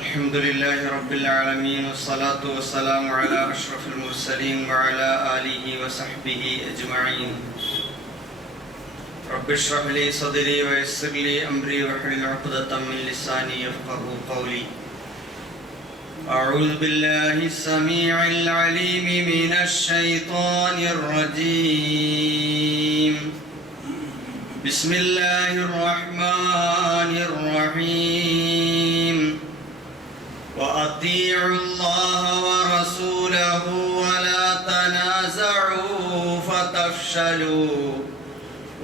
الحمد لله رب العالمين والصلاة والسلام على أشرف المرسلين وعلى آله وصحبه أجمعين. رب اشرح لي صدري ويسر لي أمري واحلل عقدة من لساني يفقهوا قولي. أعوذ بالله السميع العليم من الشيطان الرجيم. بسم الله الرحمن الرحيم. وأطيعوا الله ورسوله ولا تنازعوا فتفشلوا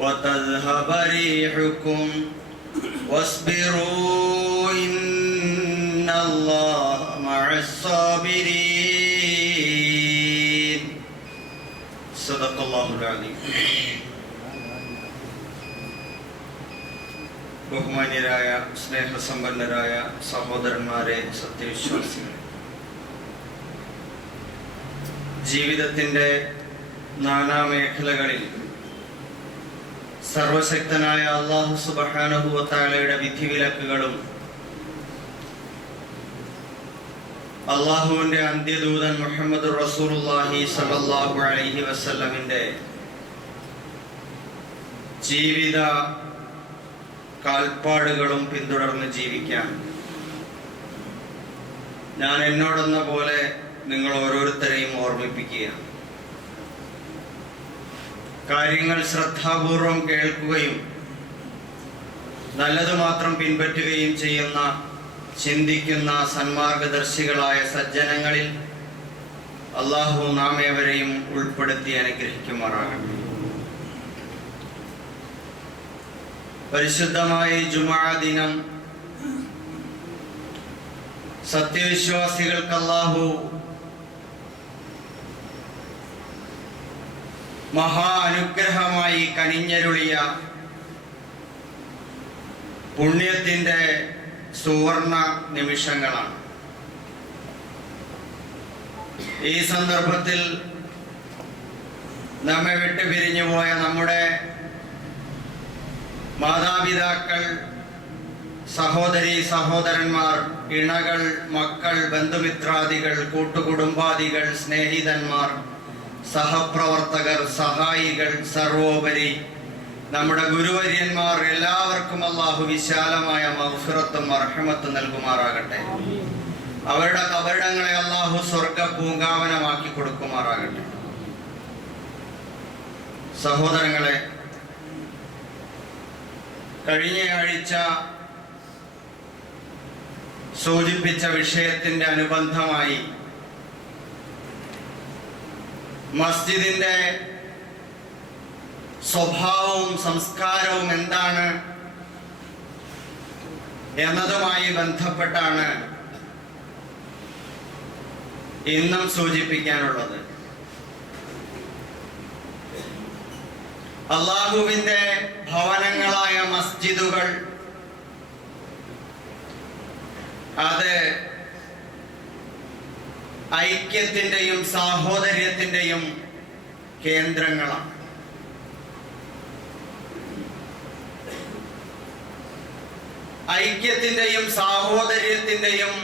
وتذهب ريحكم واصبروا إن الله مع الصابرين. صدق الله العظيم. ബഹുമാന്യരായ സ്നേഹസമ്പന്നരായ സഹോദരന്മാരെ, സത്യവിശ്വാസികളെ, ജീവിതത്തിൻ്റെ നാനാമേഖലകളിൽ സർവശക്തനായ അല്ലാഹു സുബ്ഹാനഹു വ തആലയുടെ വിധിവിലക്കുകളും അല്ലാഹുവിൻ്റെ അന്ത്യദൂതൻ മുഹമ്മദുർ റസൂലുള്ളാഹി സ്വല്ലല്ലാഹു അലൈഹി വസല്ലമിൻ്റെ ജീവിത കാൽപ്പാടുകളും പിന്തുടർന്ന് ജീവിക്കാൻ ഞാൻ എന്നോടെന്ന പോലെ നിങ്ങൾ ഓരോരുത്തരെയും ഓർമ്മിപ്പിക്കുകയാണ്. കാര്യങ്ങൾ ശ്രദ്ധാപൂർവം കേൾക്കുകയും നല്ലത് മാത്രം പിൻപറ്റുകയും ചെയ്യുന്ന, ചിന്തിക്കുന്ന സന്മാർഗദർശികളായ സജ്ജനങ്ങളിൽ അല്ലാഹു നാം ഏവരെയും ഉൾപ്പെടുത്തി അനുഗ്രഹിക്കുമാറാകട്ടെ. പരിശുദ്ധമായ ജുമുഅ ദിനം സത്യവിശ്വാസികൾക്ക് അല്ലാഹു മഹാ അനുഗ്രഹമായി കനിഞ്ഞരുളിയ പുണ്യത്തിൻ്റെ സുവർണ നിമിഷങ്ങളാണ്. ഈ സന്ദർഭത്തിൽ നമ്മെ വിട്ടു പിരിഞ്ഞു പോയ നമ്മുടെ മാതാപിതാക്കൾ, സഹോദരീ സഹോദരന്മാർ, ഇണകൾ, മക്കൾ, ബന്ധുമിത്രാദികൾ, കൂട്ടുകുടുംബാദികൾ, സ്നേഹിതന്മാർ, സഹപ്രവർത്തകർ, സഹായികൾ, സർവോപരി നമ്മുടെ ഗുരുവര്യന്മാർ, എല്ലാവർക്കും അല്ലാഹു വിശാലമായ മഗ്ഫിറത്തും മർഹമത്തും നൽകുമാറാകട്ടെ. അവരുടെ കബറിടങ്ങളെ അല്ലാഹു സ്വർഗ പൂങ്കാവനമാക്കി കൊടുക്കുമാറാകട്ടെ. സഹോദരങ്ങളെ, കഴിഞ്ഞ ആഴ്ച സൂചിപ്പിച്ച വിഷയത്തിന്റെ അനുബന്ധമായി മസ്ജിദിന്റെ സ്വഭാവവും സംസ്കാരവും എന്താണ് എന്നതുമായി ബന്ധപ്പെട്ടാണ് ഇന്നും സൂചിപ്പിക്കാനുള്ളത്. അല്ലാഹുവിന്റെ ഭവനങ്ങളായ മസ്ജിദുകൾ അത് ഐക്യത്തിന്റെയും സാഹോദര്യത്തിന്റെയും കേന്ദ്രങ്ങളാണ്. ഐക്യത്തിന്റെയും സാഹോദര്യത്തിന്റെയും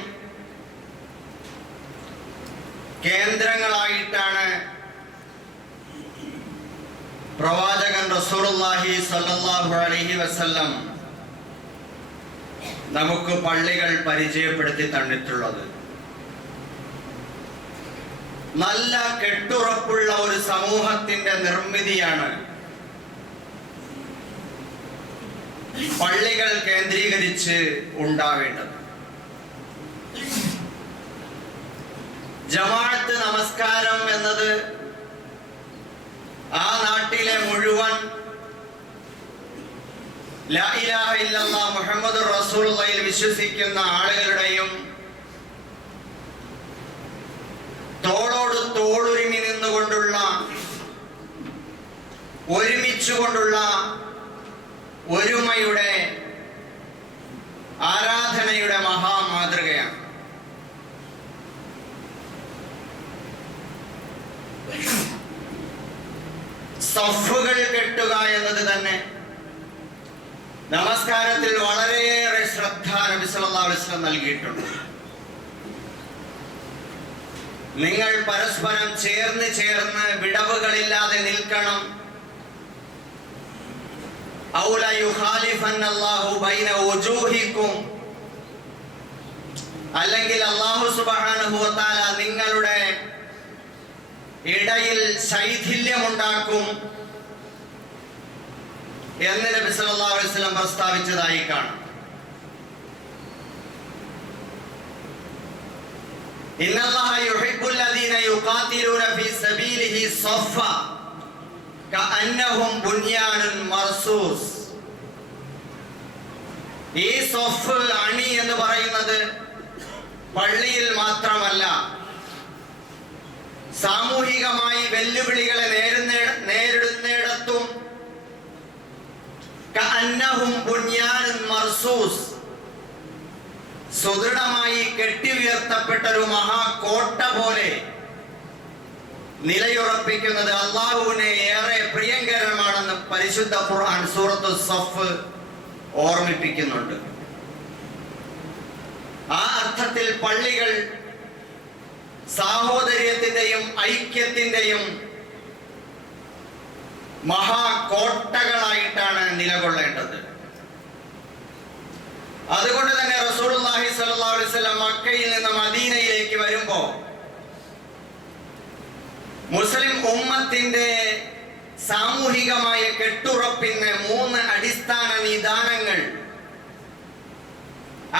കേന്ദ്രങ്ങളായിട്ടാണ് പ്രവാചകൻ റസൂലുള്ളാഹി സ്വല്ലല്ലാഹു അലൈഹി വസല്ലം നമുക്ക് പള്ളികൾ പരിചയപ്പെടുത്തി തന്നിട്ടുള്ളത്. നല്ല കെട്ടുറപ്പുള്ള ഒരു സമൂഹത്തിന്റെ നിർമ്മിതിയാണ് പള്ളികൾ കേന്ദ്രീകരിച്ച് ഉണ്ടാവേണ്ടത്. ജമാഅത്ത് നമസ്കാരം എന്നത് ആ നാട്ടിലെ മുഴുവൻ ലാ ഇലാഹ ഇല്ലല്ലാഹ് മുഹമ്മദുർ റസൂലുള്ളാഹിൽ വിശ്വസിക്കുന്ന ആളുകളുടെയും തോളോട് തോളുരുമി നിന്നുകൊണ്ടുള്ള, ഒരുമിച്ചുകൊണ്ടുള്ള ഒരുമയുടെ ആരാധനയുടെ മഹാമാതൃകയാണ്. സഫുകൾ കെട്ടുക എന്നത് തന്നെ നമസ്കാരത്തിൽ വളരെയേറെ ശ്രദ്ധ നബി സല്ലല്ലാഹു അലൈഹി വസല്ലം നൽകിയിട്ടുണ്ട്. നിങ്ങൾ പരസ്പരം ചേർന്ന് വിടവുകളില്ലാതെ നിൽക്കണം. ഔല യുഖാലിഫന്നല്ലാഹു ബൈന വുജൂഹിക്കും, അല്ലെങ്കിൽ അല്ലാഹു സുബ്ഹാനഹു വ തആല നിങ്ങളുടെ ഇടയിൽ ശൈഥില്യമുണ്ടാക്കും എന്ന് നബി സല്ലല്ലാഹു അലൈഹി വസല്ലം പ്രസ്താവിച്ചതായി കാണാം. ഇന്നല്ലാഹ യുഹിബ്ബുൽ ലദീന യുഖാതിലൂന ഫീ സബീലിഹി സഫ കഅന്നഹും ബുൻയാനുൻ മർസൂസ്. ഈ സഫ്, അണി എന്ന് പറയുന്നത് പള്ളിയിൽ മാത്രമല്ല, സാമൂഹികമായി വെല്ലുവിളികളെ നേരിടുന്നിടത്തും കഅന്നഹും ബുൻയാനുൻ മർസൂസ്, സുദൃഢമായി കെട്ടിയുയർത്തപ്പെട്ട ഒരു മഹാകോട്ട പോലെ നിലയുറപ്പിക്കുന്നത് അള്ളാഹുവിനെ ഏറെ പ്രിയങ്കരമാണെന്ന് പരിശുദ്ധ ഖുർആൻ സൂറത്തു സഫ് ഓർമ്മിപ്പിക്കുന്നുണ്ട്. ആ അർത്ഥത്തിൽ പള്ളികൾ സാഹോദര്യത്തിന്റെയും ഐക്യത്തിന്റെയും മഹാകോട്ടകളായിട്ടാണ് നിലകൊള്ളേണ്ടത്. അതുകൊണ്ട് തന്നെ റസൂലുള്ളാഹി സ്വല്ലല്ലാഹു അലൈഹി വസല്ലം മക്കയിൽ നിന്ന് മദീനയിലേക്ക് വരുമ്പോൾ മുസ്ലിം ഉമ്മത്തിന്റെ സാമൂഹികമായ കെട്ടുറപ്പിന് 3 അടിസ്ഥാന നിദാനങ്ങൾ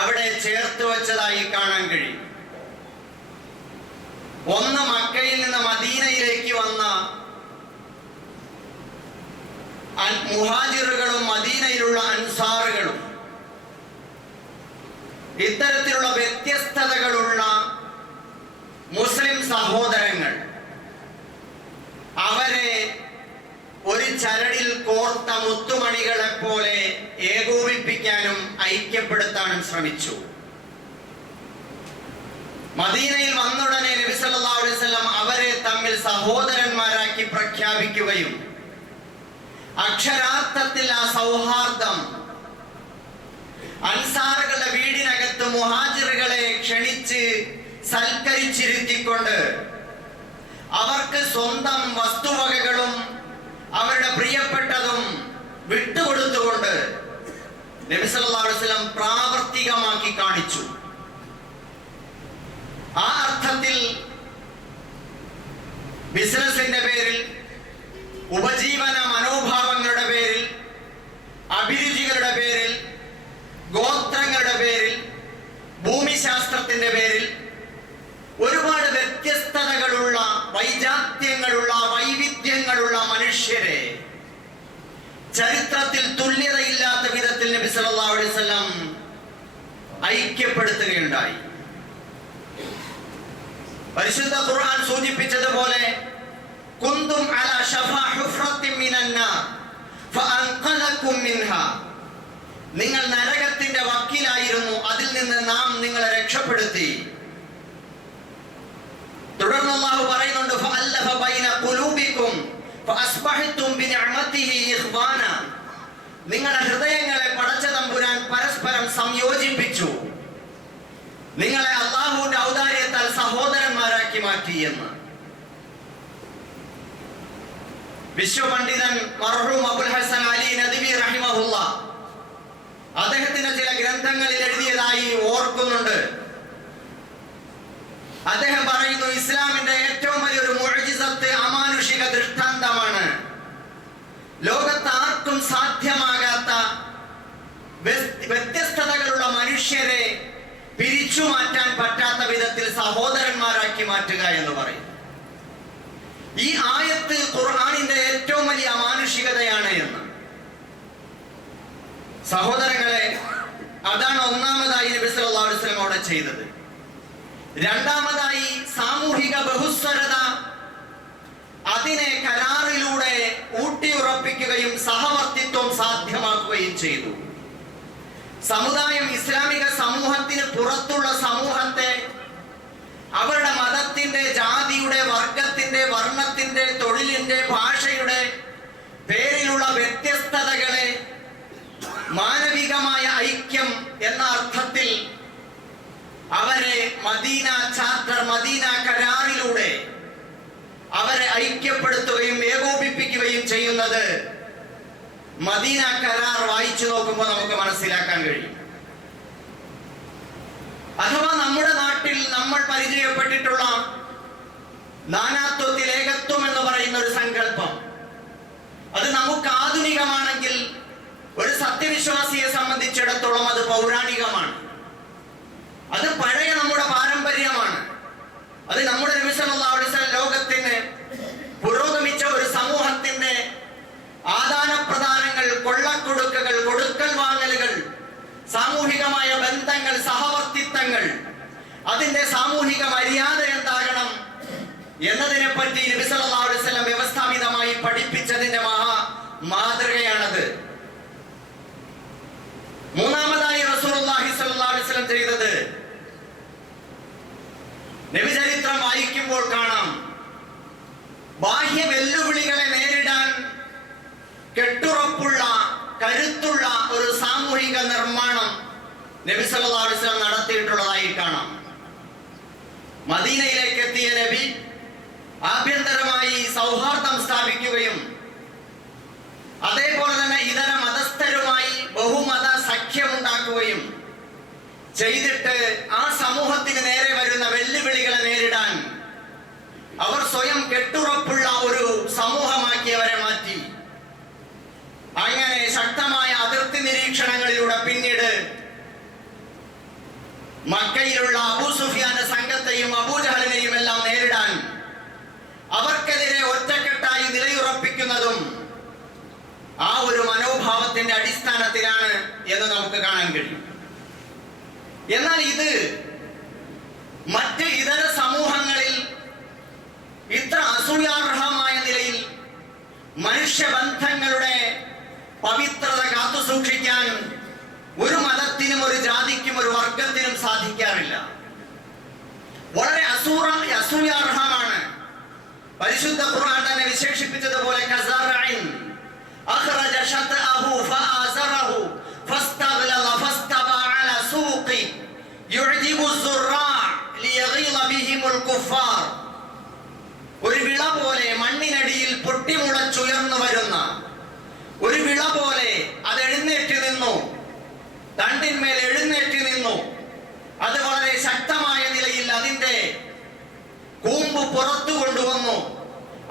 അവിടെ ചേർത്ത് വെച്ചതായി കാണാൻ കഴിയും. ഒന്ന്, മക്കയിൽ നിന്ന് മദീനയിലേക്ക് വന്ന മുഹാജിറുകളും മദീനയിലുള്ള അൻസാറുകളും, ഇത്തരത്തിലുള്ള വ്യത്യസ്തതകളുള്ള മുസ്ലിം സഹോദരങ്ങൾ, അവരെ ഒരു ചരടിൽ കോർത്ത മുത്തുമണികളെ പോലെ ഏകോപിപ്പിക്കാനും ഐക്യപ്പെടുത്താനും ശ്രമിച്ചു. മദീനയിൽ വന്നുടനെ നബി സല്ലല്ലാഹു അലൈഹി വസല്ലം അവരെ തമ്മിൽ സഹോദരന്മാരാക്കി പ്രഖ്യാപിക്കുകയും അക്ഷരാർത്ഥത്തിൽ ആ സൗഹാർദ്ദം അൻസാറുകളുടെ വീടിനകത്ത് മുഹാജിറുകളെ ക്ഷണിച്ച് സൽക്കരിച്ചിരുത്തിക്കൊണ്ട് അവർക്ക് സ്വന്തം വസ്തുവകകളും അവരുടെ പ്രിയപ്പെട്ടതും വിട്ടുകൊടുത്തുകൊണ്ട് നബി സല്ലല്ലാഹു അലൈഹി വസല്ലം പ്രാവർത്തികമാക്കി കാണിച്ചു. ആ അർത്ഥത്തിൽ ബിസിനസിന്റെ പേരിൽ, ഉപജീവന മനോഭാവങ്ങളുടെ പേരിൽ, അഭിരുചികളുടെ പേരിൽ, ഗോത്രങ്ങളുടെ പേരിൽ, ഭൂമിശാസ്ത്രത്തിന്റെ പേരിൽ ഒരുപാട് വ്യത്യസ്തതകളുള്ള, വൈജാത്യങ്ങളുള്ള, വൈവിധ്യങ്ങളുള്ള മനുഷ്യരെ ചരിത്രത്തിൽ തുല്യതയില്ലാത്ത വിധത്തിൽ നബി സല്ലല്ലാഹു അലൈഹി വസല്ലം ഐക്യപ്പെടുത്തുകയുണ്ടായി. പരിശുദ്ധ ഖുർആൻ സൂചിപ്പിച്ചതുപോലെ കുന്തും അലാ ശഫാ ഹുഫ്റത്തിൻ മിനന്നാർ ഫഅൻഖലകും മിൻഹാ, നിങ്ങൾ നരകത്തിന്റെ വക്കിലായിരുന്നു, അതിൽ നിന്ന് നാം നിങ്ങളെ രക്ഷപ്പെടുത്തി. തുടർന്ന് അല്ലാഹു പറയുന്നുണ്ട് ഫഅല്ലഫ ബൈന ഖുലൂബികും ഫഅസ്ബഹതും ബിനിഅമതിഹി ഇഖ്വാന, നിങ്ങളുടെ ഹൃദയങ്ങളെ പടച്ച തമ്പുരാൻ പരസ്പരം സംയോജിപ്പിച്ചു, നിങ്ങളെ അല്ലാഹുവിന്റെ ഔദാര്യത്താൽ സഹോദരന്മാരാക്കി മാറ്റി എന്ന്. വിശ്വപണ്ഡിതൻ മർഹൂം അബുൽ ഹസൻ അലി നദ്വി റഹിമഹുല്ലാ അദ്ദേഹത്തിന്റെ ചില ഗ്രന്ഥങ്ങളിൽ എഴുതിയതായി ഓർക്കുന്നുണ്ട്. അദ്ദേഹം പറയുന്നു, ഇസ്ലാമിന്റെ ഏറ്റവും വലിയൊരു മുഅ്ജിസത്ത് അമാനുഷിക ദൃഷ്ടാന്തമാണ്. ലോകത്ത് ആർക്കും സാധ്യമാകാത്ത വ്യത്യസ്തതകളുള്ള മനുഷ്യരെ പിരിച്ചു മാറ്റാൻ പറ്റാത്ത വിധത്തിൽ സഹോദരന്മാരാക്കി മാറ്റുക എന്ന് പറയും. ഈ ആയത്ത് ഖുർആനിന്റെ ഏറ്റവും വലിയ അമാനുഷികതയാണ് എന്ന്. സഹോദരങ്ങളെ, അതാണ് ഒന്നാമതായി നബി സല്ലല്ലാഹു അലൈഹി വസല്ലം അവിടെ ചെയ്തത്. രണ്ടാമതായി സാമൂഹിക ബഹുസ്വരത, അതിനെ കരാറിലൂടെ ഊട്ടിയുറപ്പിക്കുകയും സഹവർത്തിത്വം സാധ്യമാക്കുകയും ചെയ്തു. സമുദായം, ഇസ്ലാമിക സമൂഹത്തിന് പുറത്തുള്ള സമൂഹത്തെ അവരുടെ മതത്തിന്റെ, ജാതിയുടെ, വർഗത്തിന്റെ, വർണ്ണത്തിന്റെ, തൊഴിലിന്റെ, ഭാഷയുടെ പേരിലുള്ള വ്യത്യസ്തതകളെ മാനവികമായ ഐക്യം എന്ന അർത്ഥത്തിൽ അവരെ മദീന ചാർട്ടർ, മദീന കരാറിലൂടെ അവരെ ഐക്യപ്പെടുത്തുകയും ഏകോപിപ്പിക്കുകയും ചെയ്യുന്നത് മദീന കരാർ വായിച്ചു നോക്കുമ്പോൾ നമുക്ക് മനസ്സിലാക്കാൻ കഴിയും. അഥവാ നമ്മുടെ നാട്ടിൽ നമ്മൾ പരിചയപ്പെട്ടിട്ടുള്ള നാനാത്വത്തിൽ ഏകത്വം എന്ന് പറയുന്ന ഒരു സങ്കല്പം, അത് നമുക്ക് ആധുനികമാണെങ്കിൽ ഒരു സത്യവിശ്വാസിയെ സംബന്ധിച്ചിടത്തോളം അത് പൗരാണികമാണ്. അത് പഴയ നമ്മുടെ പാരമ്പര്യമാണ്. അത് നമ്മുടെ നബി സല്ലല്ലാഹു അലൈഹി വസല്ലം ലോകത്തിന് പുരോഗമിച്ച ഒരു സമൂഹത്തിന്റെ ആദാനപ്രദാനങ്ങൾ, കൊള്ളക്കൊടുക്കകൾ, കൊടുക്കൽ വാങ്ങലുകൾ, സാമൂഹികമായ ബന്ധങ്ങൾ, സഹവർത്തിത്വങ്ങൾ, അതിന്റെ സാമൂഹിക മര്യാദ എന്താകണം എന്നതിനെ പറ്റി നബി സല്ലല്ലാഹു അലൈഹി വസല്ലം വ്യവസ്ഥാപിതമായി പഠിപ്പിച്ചതിന്റെ മാതൃകയാണത്. മൂന്നാമതായി റസൂലുള്ളാഹി സ്വല്ലല്ലാഹു അലൈഹി വസല്ലം ചെയ്തത്, നബി ചരിത്രം വായിക്കുമ്പോൾ കാണാം, ബാഹ്യ വെല്ലുവിളികളെ നേരിടാൻ കെട്ടുറപ്പുള്ള, കരുത്തുള്ള ഒരു സാമൂഹിക നിർമ്മാണം നബി സല്ലല്ലാഹു അലൈഹി വസല്ലം നടത്തിയിട്ടുള്ളതായി കാണാം. മദീനയിലേക്ക് എത്തിയ നബി ആഭ്യന്തരമായി സൗഹാർദ്ദം സ്ഥാപിക്കുകയും അതേപോലെ തന്നെ ഇതര മതസ്ഥരുമായി ബഹുമത സഖ്യമുണ്ടാക്കുകയും ചെയ്തിട്ട് ആ സമൂഹത്തിന് നേരെ വരുന്ന വെല്ലുവിളികളെ നേരിടാൻ അവർ സ്വയം കെട്ടുറപ്പുള്ള ഒരു സമൂഹമാക്കി അവരെ മാറ്റി. അങ്ങനെ ശക്തമായ അതിർത്തി നിരീക്ഷണങ്ങളിലൂടെ പിന്നീട് മക്കയിലുള്ള അബൂ സുഫിയാന്റെ സംഘത്തെയും അബൂജഹലിനെയും എല്ലാം നേരിടാൻ അവർക്കെതിരെ ഒറ്റക്കെട്ടായി നിലയുറപ്പിക്കുന്നതും ആ ഒരു മനോഭാവത്തിന്റെ അടിസ്ഥാനത്തിലാണ് എന്ന് നമുക്ക് കാണാൻ കഴിയും. എന്നാൽ ഇത് മറ്റ് ഇതര സമൂഹങ്ങളിൽ ഇത്ര അസൂയാർഹമായ നിലയിൽ മനുഷ്യബന്ധങ്ങളുടെ പവിത്രത കാത്തു സൂക്ഷിക്കാൻ ഒരു മതത്തിനും ഒരു ജാതിക്കും ഒരു വർഗത്തിനും സാധിക്കാറില്ല. വളരെ അസൂയാർഹമാണ്. പരിശുദ്ധ ഖുർആൻ തന്നെ വിശേഷിപ്പിച്ചതുപോലെ കസറഇൻ അഖറജ ശതഅഹു ഫഅസറഹു ഫസ്തഗ്ലള ഫസ്തബഅ അലാ സൂഖി യുഅജിബു الزുറാ ലിയഗീള ബിഹിമുൽ കുഫാർ. ഒരു വിള പോലെ മണ്ണിനടിയിൽ പൊട്ടിമുളച്ചുയർന്നു വരുന്ന ഒരു വിള പോലെ അത് എഴുന്നേറ്റ് നിന്നു, തണ്ടിന്മേൽ എഴുന്നേറ്റ് നിന്നു. അത് വളരെ ശക്തമായ നിലയിൽ അതിന്റെ കൂമ്പ് പുറത്തു കൊണ്ടുവന്നു.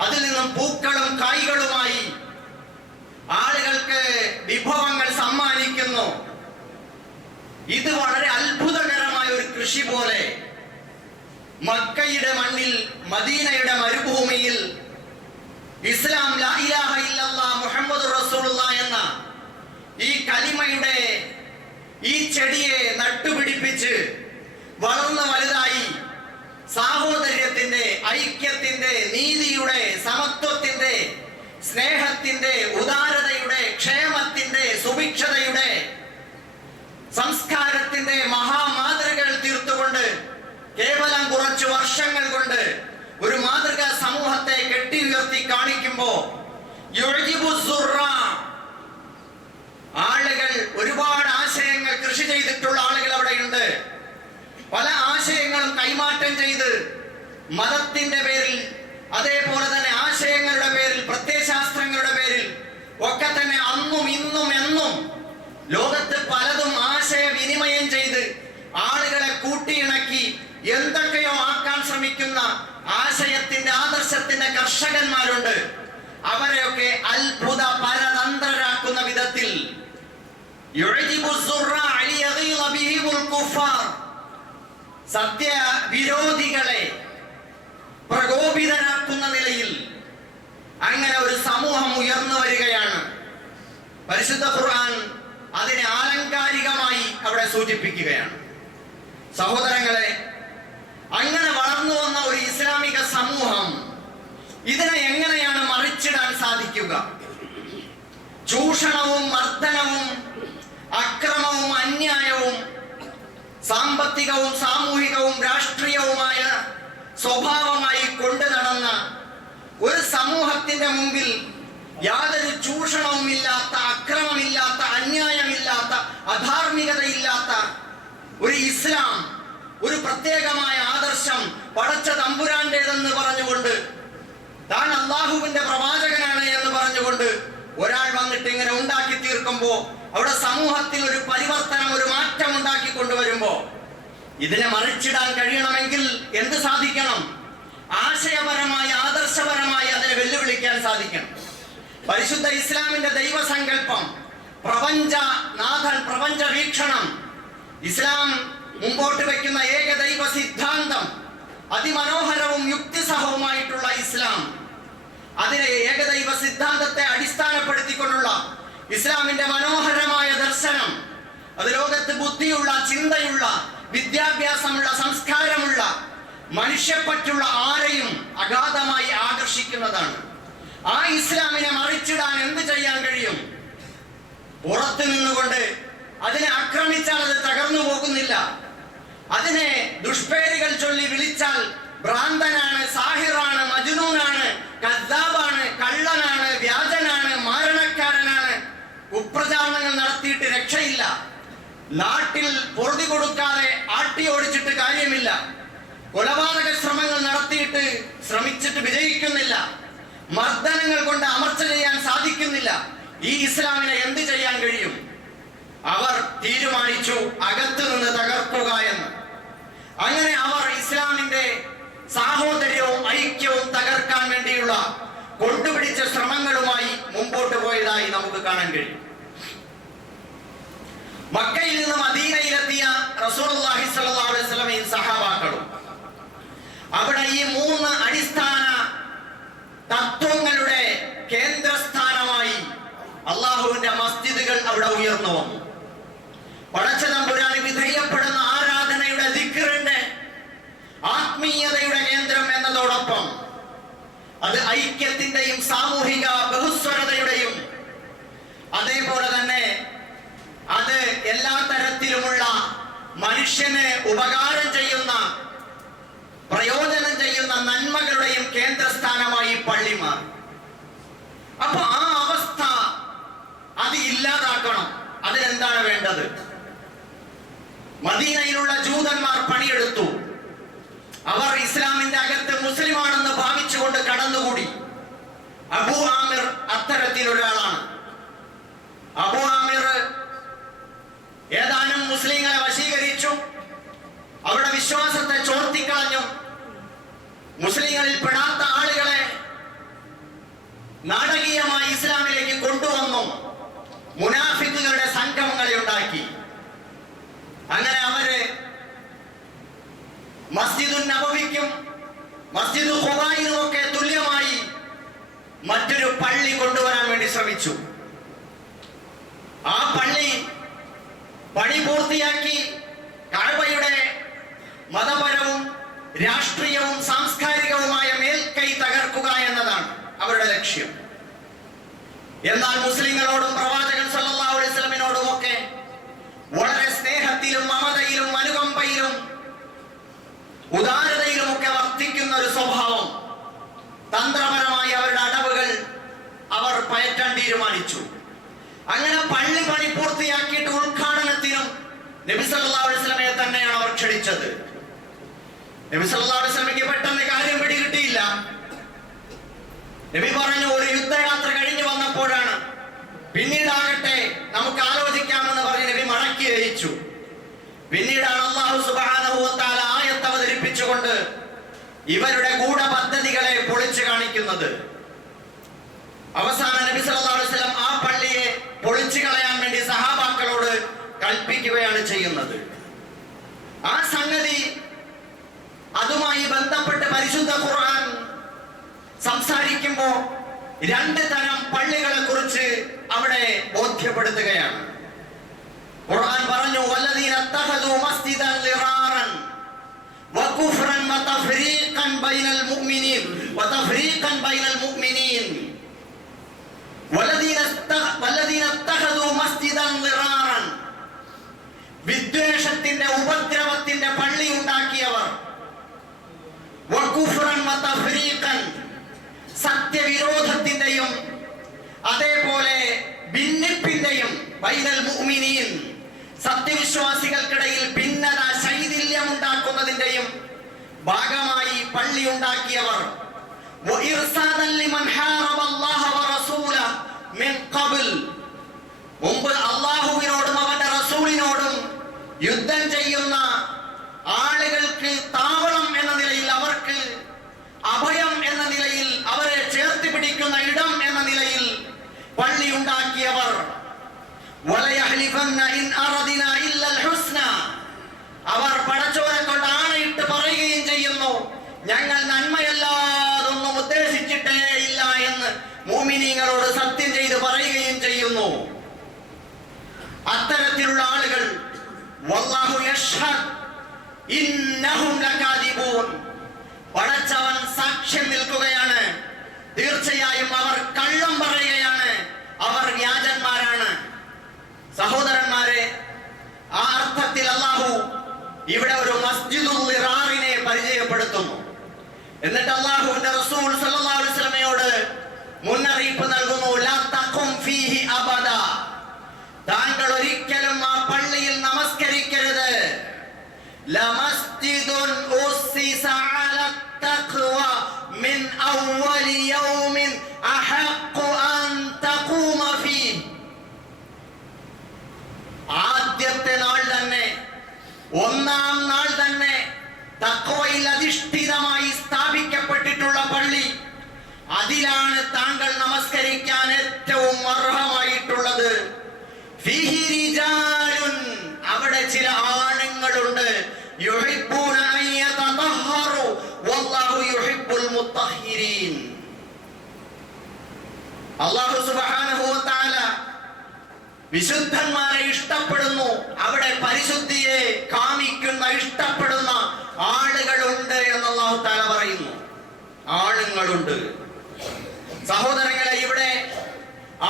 അതിൽ നിന്നും പൂക്കളും കായ്കളുമായി ആളുകൾക്ക് വിഭവങ്ങൾ സമ്മാനിക്കുന്നു. ഇത് വളരെ അത്ഭുതകരമായ ഒരു കൃഷി പോലെ മക്കയുടെ മണ്ണിൽ, മദീനയുടെ മരുഭൂമിയിൽ ഇസ്ലാം ലാ ഇലാഹ ഇല്ലല്ലാഹ് മുഹമ്മദുർ റസൂലുള്ളാഹ് എന്ന ഈ കലിമയുടെ ഈ ചെടിയെ നട്ടുപിടിപ്പിച്ച് വളർന്ന് വലുതായി സാഹോദര്യത്തിന്റെ, ഐക്യത്തിന്റെ, നീതിയുടെ, സമത്വത്തിന്റെ, സ്നേഹത്തിന്റെ, ഉദാരതയുടെ, ക്ഷേമത്തിന്റെ, സുഭിക്ഷതയുടെ, സംസ്കാരത്തിന്റെ മഹാമാതൃകകൾ തീർത്തുകൊണ്ട് കേവലം കുറച്ചു വർഷങ്ങൾ കൊണ്ട് ഒരു മാതൃകാ സമൂഹത്തെ കെട്ടി ഉയർത്തി കാണിക്കുമ്പോ ആളുകൾ, ഒരുപാട് ആശയങ്ങൾ കൃഷി ചെയ്തിട്ടുള്ള ആളുകൾ അവിടെയുണ്ട്. പല ആശയങ്ങളും കൈമാറ്റം ചെയ്ത് മതത്തിന്റെ പേരിൽ, അതേപോലെ തന്നെ ആശയങ്ങളുടെ പേരിൽ, പ്രത്യയശാസ്ത്രങ്ങളുടെ പേരിൽ ഒക്കെ തന്നെ അന്നും ഇന്നും എന്നും ലോകത്ത് പലതും ആശയവിനിമയം ചെയ്ത് ആളുകളെ കൂട്ടിയിണക്കി എന്തൊക്കെയോ ആക്കാൻ ശ്രമിക്കുന്ന ആശയത്തിന്റെ, ആദർശത്തിന്റെ കർഷകന്മാരുണ്ട്. അവരെയൊക്കെ അത്ഭുത പരതന്ത്രരാക്കുന്ന വിധത്തിൽ സത്യവിരോധികളെ പ്രകോപിതരാക്കുന്ന നിലയിൽ അങ്ങനെ ഒരു സമൂഹം ഉയർന്നു വരികയാണ്. പരിശുദ്ധ ഖുർആൻ അതിനെ ആലങ്കാരികമായി അവിടെ സൂചിപ്പിക്കുകയാണ്. സഹോദരങ്ങളെ, അങ്ങനെ വളർന്നു വന്ന ഒരു ഇസ്ലാമിക സമൂഹം ഇതിനെ എങ്ങനെയാണ് മറിച്ചിടാൻ സാധിക്കുക? ചൂഷണവും മർദ്ദനവും അക്രമവും അന്യായവും സാമ്പത്തികവും സാമൂഹികവും രാഷ്ട്രീയവുമായ സ്വഭാവമായി കൊണ്ടു നടന്ന ഒരു സമൂഹത്തിന്റെ മുമ്പിൽ യാതൊരു ചൂഷണവുമില്ലാത്ത, അക്രമമില്ലാത്ത, അന്യായമില്ലാത്ത, അധാർമികതയില്ലാത്ത ഒരു ഇസ്ലാം ഒരു പ്രത്യേകമായ ആദർശം പടച്ച തമ്പുരാന്റേതെന്ന് പറഞ്ഞുകൊണ്ട്, താൻ അള്ളാഹുവിന്റെ പ്രവാചകനാണ് എന്ന് പറഞ്ഞുകൊണ്ട് ഒരാൾ വന്നിട്ട് ഇങ്ങനെ ഉണ്ടാക്കി തീർക്കുമ്പോ, അവിടെ സമൂഹത്തിൽ ഒരു പരിവർത്തനം, ഒരു മാറ്റം ഉണ്ടാക്കി കൊണ്ടുവരുമ്പോ, ഇതിനെ മറിച്ചിടാൻ കഴിയണമെങ്കിൽ എന്ത് സാധിക്കണം? ആശയപരമായി, ആദർശപരമായി അതിനെ വെല്ലുവിളിക്കാൻ സാധിക്കണം. പരിശുദ്ധ ഇസ്ലാമിന്റെ ദൈവസങ്കല്പം, പ്രപഞ്ചനാഥൻ, പ്രപഞ്ച വീക്ഷണം, ഇസ്ലാം മുമ്പോട്ട് വയ്ക്കുന്ന ഏകദൈവ സിദ്ധാന്തം, അതിമനോഹരവും യുക്തിസഹവുമായിട്ടുള്ള ഇസ്ലാം, അതിനെ ഏകദൈവ സിദ്ധാന്തത്തെ അടിസ്ഥാനപ്പെടുത്തിക്കൊണ്ടുള്ള ഇസ്ലാമിന്റെ മനോഹരമായ ദർശനം, അത് ലോകത്ത് ബുദ്ധിയുള്ള, ചിന്തയുള്ള, വിദ്യാഭ്യാസമുള്ള, സംസ്കാരമുള്ള, മനുഷ്യപ്പറ്റുള്ള ആരെയും അഗാധമായി ആകർഷിക്കുന്നതാണ്. ആ ഇസ്ലാമിനെ മറിച്ചിടാൻ എന്ത് ചെയ്യാൻ കഴിയും? പുറത്തു നിന്നുകൊണ്ട് അതിനെ ആക്രമിച്ചാൽ അത് തകർന്നു പോകുന്നില്ല. അതിനെ ദുഷ്പേരുകൾ ചൊല്ലി വിളിച്ചാൽ ഭ്രാന്തനാണ്, സാഹിറാണ്, മജ്നൂനാണ്, കദ്ദാബാണ്, കള്ളനാണ്, വ്യാജനാണ്, മാരണക്കാരനാണ്, കുപ്രചാരണങ്ങൾ നടത്തിയിട്ട് രക്ഷയില്ല. നാട്ടിൽ പൊറുതി കൊടുക്കാതെ ആട്ടി ഓടിച്ചിട്ട് കാര്യമില്ല. കൊലപാതക ശ്രമങ്ങൾ നടത്തിയിട്ട് ശ്രമിച്ചിട്ട് വിജയിക്കുന്നില്ല. മർദ്ദനങ്ങൾ കൊണ്ട് അമർച്ച ചെയ്യാൻ സാധിക്കുന്നില്ല. ഈ ഇസ്ലാമിനെ എന്ത് ചെയ്യാൻ കഴിയും? അവർ തീരുമാനിച്ചു അകത്തു നിന്ന് തകർക്കുക എന്ന്. അങ്ങനെ അവർ ഇസ്ലാമിന്റെ സാഹോദര്യവും ഐക്യവും തകർക്കാൻ വേണ്ടിയുള്ള കൊണ്ടുപിടിച്ച ശ്രമങ്ങളുമായി മുമ്പോട്ട് പോയതായി നമുക്ക് കാണാൻ കഴിയും. മക്കയിൽ നിന്ന് മദീനയിലെത്തിയ റസൂലുള്ളാഹി സ്വല്ലല്ലാഹു അലൈഹി വസല്ലമയും സഹാബാക്കളും അവിടെ ഈ 3 അടിസ്ഥാന തത്വങ്ങളുടെ കേന്ദ്രസ്ഥാനമായി അള്ളാഹുവിന്റെ മസ്ജിദുകൾ അവിടെ ഉയർന്നു വന്നു. പടച്ച തമ്പുരാന് വിധേയപ്പെടുന്ന ആരാധനയുടെ, ദിക്റിന്റെ, ആത്മീയതയുടെ കേന്ദ്രം എന്നതോടൊപ്പം അത് ഐക്യത്തിന്റെയും സാമൂഹിക ബഹുസ്വരതയുടെയും, അതേപോലെ തന്നെ അത് എല്ലാ തരത്തിലുമുള്ള മനുഷ്യന് ഉപകാരം ചെയ്യുന്ന, പ്രയോജനം ചെയ്യുന്ന നന്മകളുടെയും കേന്ദ്രസ്ഥാനമായി പള്ളി മാറി. അപ്പൊ ആ അവസ്ഥ അത് ഇല്ലാതാക്കണം. അതിനെന്താണ് വേണ്ടത്? മദീനയിലുള്ള ജൂതന്മാർ പണിയെടുത്തു. അവർ ഇസ്ലാമിന്റെ അകത്ത് മുസ്ലിമാണെന്ന് ഭാവിച്ചുകൊണ്ട് കടന്നുകൂടി. അബൂ ആമിർ അത്തരത്തിലൊരാളാണ്. അബൂ ആമിർ ഏതാനും മുസ്ലിങ്ങളെ വശീകരിച്ചു, അവരുടെ വിശ്വാസത്തെ ചോർത്തിക്കളഞ്ഞു. മുസ്ലിങ്ങളിൽ പെടാത്ത ആളുകളെ നാടകീയമായി ഇസ്ലാമിലേക്ക് കൊണ്ടുവന്നു. മുനാഫിക്കുകളുടെ സംഗമങ്ങളെ ഉണ്ടാക്കി. അങ്ങനെ അവര് മസ്ജിദുൻ നബവിക്കും മസ്ജിദുൽ ഖുബായിനും ഒക്കെ തുല്യമായി മറ്റൊരു പള്ളി കൊണ്ടുവരാൻ വേണ്ടി ശ്രമിച്ചു. ആ പള്ളി പണി പൂർത്തിയാക്കി കഅബയുടെ മതപരവും രാഷ്ട്രീയവും സാംസ്കാരികവുമായ മേൽക്കൈ തകർക്കുക എന്നതാണ് അവരുടെ ലക്ഷ്യം. എന്നാൽ മുസ്ലിങ്ങളോടും പ്രവാചകൻ സല്ലല്ലാഹു അലൈഹി വസല്ലമിനോടും ഒക്കെ വളരെ സ്നേഹത്തിലും മമതയിലും അനുകമ്പയിലും ഉദാരതയിലും ഒക്കെ വർത്തിക്കുന്ന ഒരു സ്വഭാവം, തന്ത്രപരമായി അവരുടെ അടവുകൾ അവർ പയറ്റാൻ തീരുമാനിച്ചു. അങ്ങനെ പള്ളി പണി പൂർത്തിയാക്കിയിട്ട് ഉദ്ഘാടനത്തിനും നബി സല്ലല്ലാഹു അലൈഹി വസല്ലമയെ തന്നെയാണ് അവർ ക്ഷണിച്ചത്. നബി സല്ലല്ലാഹു അലൈഹി വസല്ലമയ്ക്ക് പെട്ടെന്ന് കാര്യം പിടികിട്ടിയില്ല. നബി പറഞ്ഞു, ഒരു യുദ്ധയാത്ര കഴിഞ്ഞു വന്നപ്പോഴാണ്. പിന്നീടാകട്ടെ നമുക്ക് ആലോചിക്കാമെന്ന് പറഞ്ഞ് നബി മടക്കി അയച്ചു. പിന്നീടാണ് അല്ലാഹു സുബ്ഹാനഹു വ തആല ആയത്ത് അവതരിപ്പിച്ചുകൊണ്ട് ഇവരുടെ ഗൂഢപദ്ധതികളെ പൊളിച്ചു കാണിക്കുന്നത്. അവസാന നബി സല്ലല്ലാഹു അലൈഹി വസല്ലം ആ പള്ളിയെ പൊളിച്ചു കളയാൻ വേണ്ടി സഹാബാക്കളോട് കൽപ്പിക്കുകയാണ് ചെയ്യുന്നത്. ആ സംഗതി, അതുമായി ബന്ധപ്പെട്ട് പരിശുദ്ധ ഖുർആൻ സംസാരിക്കുമ്പോ 2 തരം പള്ളികളെ കുറിച്ച് അവിടെ ബോധ്യപ്പെടുത്തുകയാണ്. ഖുർആൻ പറഞ്ഞു, വല്ലദീന തഖദു മസ്ജിദൻ ലിറാറൻ വകുഫ്റൻ വതഫരീഖൻ ബൈനൽ മുഅ്മിനീൻ വതഫരീഖൻ ബൈനൽ മുഅ്മിനീൻ വല്ലദീന തഖദു മസ്ജിദൻ ലിറാറൻ, വിദ്വേഷത്തിന്റെ, ഉപദ്രവത്തിന്റെ പള്ളി ഉണ്ടാക്കിയവർ, വകുഫ്റൻ വതഫരീഖൻ, സത്യവിരോധത്തിന്റെയും അതേപോലെ ഭിന്നിപ്പിന്റെയും, ബൈനൽ മുഅ്മിനീൻ, സത്യവിശ്വാസികൾക്കിടയിൽ ഭിന്നത, ശൈഥില്യം ഉണ്ടാക്കുന്ന നൽകുന്നതിന്റെയും ഭാഗമായി പള്ളി ഉണ്ടാക്കിയവർ, മുമ്പ് അള്ളാഹുവിനോടും അവന്റെ റസൂലിനോടും യുദ്ധം ചെയ്യുന്ന ആളുകൾക്ക് താവളം എന്ന നിലയിൽ, അവർക്ക് അഭയം എന്ന നിലയിൽ, അവരെ ചേർത്ത് പിടിക്കുന്ന ഇടം എന്ന നിലയിൽ പള്ളി ഉണ്ടാക്കിയവർ, അവർ പടച്ചോനെ കൊണ്ട് ആണയിട്ട് പറയുകയും ചെയ്യുന്നു, ഞങ്ങൾ നന്മയല്ലാതൊന്നും ഉദ്ദേശിച്ചിട്ടേ ഇല്ല എന്ന് മുഅ്മിനീങ്ങളോട് സത്യം ചെയ്ത് പറയുകയും ചെയ്യുന്നു. അത്തരത്തിലുള്ള ആളുകൾ വല്ലാഹു യഷ്ഹദ് ഇന്നഹും ലകാദിബൂൻ, പടച്ചവൻ സാക്ഷ്യം നിൽക്കുകയാണ്, തീർച്ചയായും അവർ കള്ളം പറയുകയാണ്, അവർ വ്യാജന്മാരാണ്. സഹോദരന്മാരെ, ആ അർത്ഥത്തിൽ അല്ലാഹു ഇവിടെ ഒരു മസ്ജിദുൽ ദിറാറിനെ പരിചയപ്പെടുത്തുന്നു. എന്നിട്ട് അല്ലാഹുവിന്റെ റസൂൽ സല്ലല്ലാഹു അലൈഹി വസല്ലമയോട് മുന്നറിയിപ്പ് നൽകുന്നു, ലാ തഖും ഫീഹി അബദ, താങ്കൾ ഒരിക്കലും ആ പള്ളിയിൽ നമസ്കരിക്കരുത്. ലമസ്ജിദുൻ ഉസ്സിസ അല തഖ്വ മിൻ അവ്വലി യൗമിൻ അഹഖു അൻ തഖൂമ ഫീഹി, ആദ്യത്തെ നാൾ തന്നെ, ഒന്നാം നാൾ തന്നെ തഖ്വയിൽ അധിഷ്ഠിതമായി സ്ഥാപിക്കപ്പെട്ടിട്ടുള്ള പള്ളി, അതിലാണ് താങ്കൾ നമസ്കരിക്കാൻ ഏറ്റവും അർഹമായിട്ടുള്ളത്. ഫീഹി റിജാലുൻ, അവിടെ ചില ആണുങ്ങളുണ്ട്, യുഹിബ്ബൂന അൻ യതതഹറു വല്ലാഹു യുഹിബ്ബുൽ മുത്തഹിരീൻ. അല്ലാഹു സുബ്ഹാനഹു വ തആല വിശുദ്ധന്മാരെ ഇഷ്ടപ്പെടുന്നു, അവിടെ പരിശുദ്ധിയെ കാമിക്കുന്ന ഇഷ്ടപ്പെടുന്ന ആളുകളുണ്ട് എന്ന് അല്ലാഹു തആല പറയുന്നു. ആണുങ്ങളുണ്ട്. സഹോദരങ്ങളെ, ഇവിടെ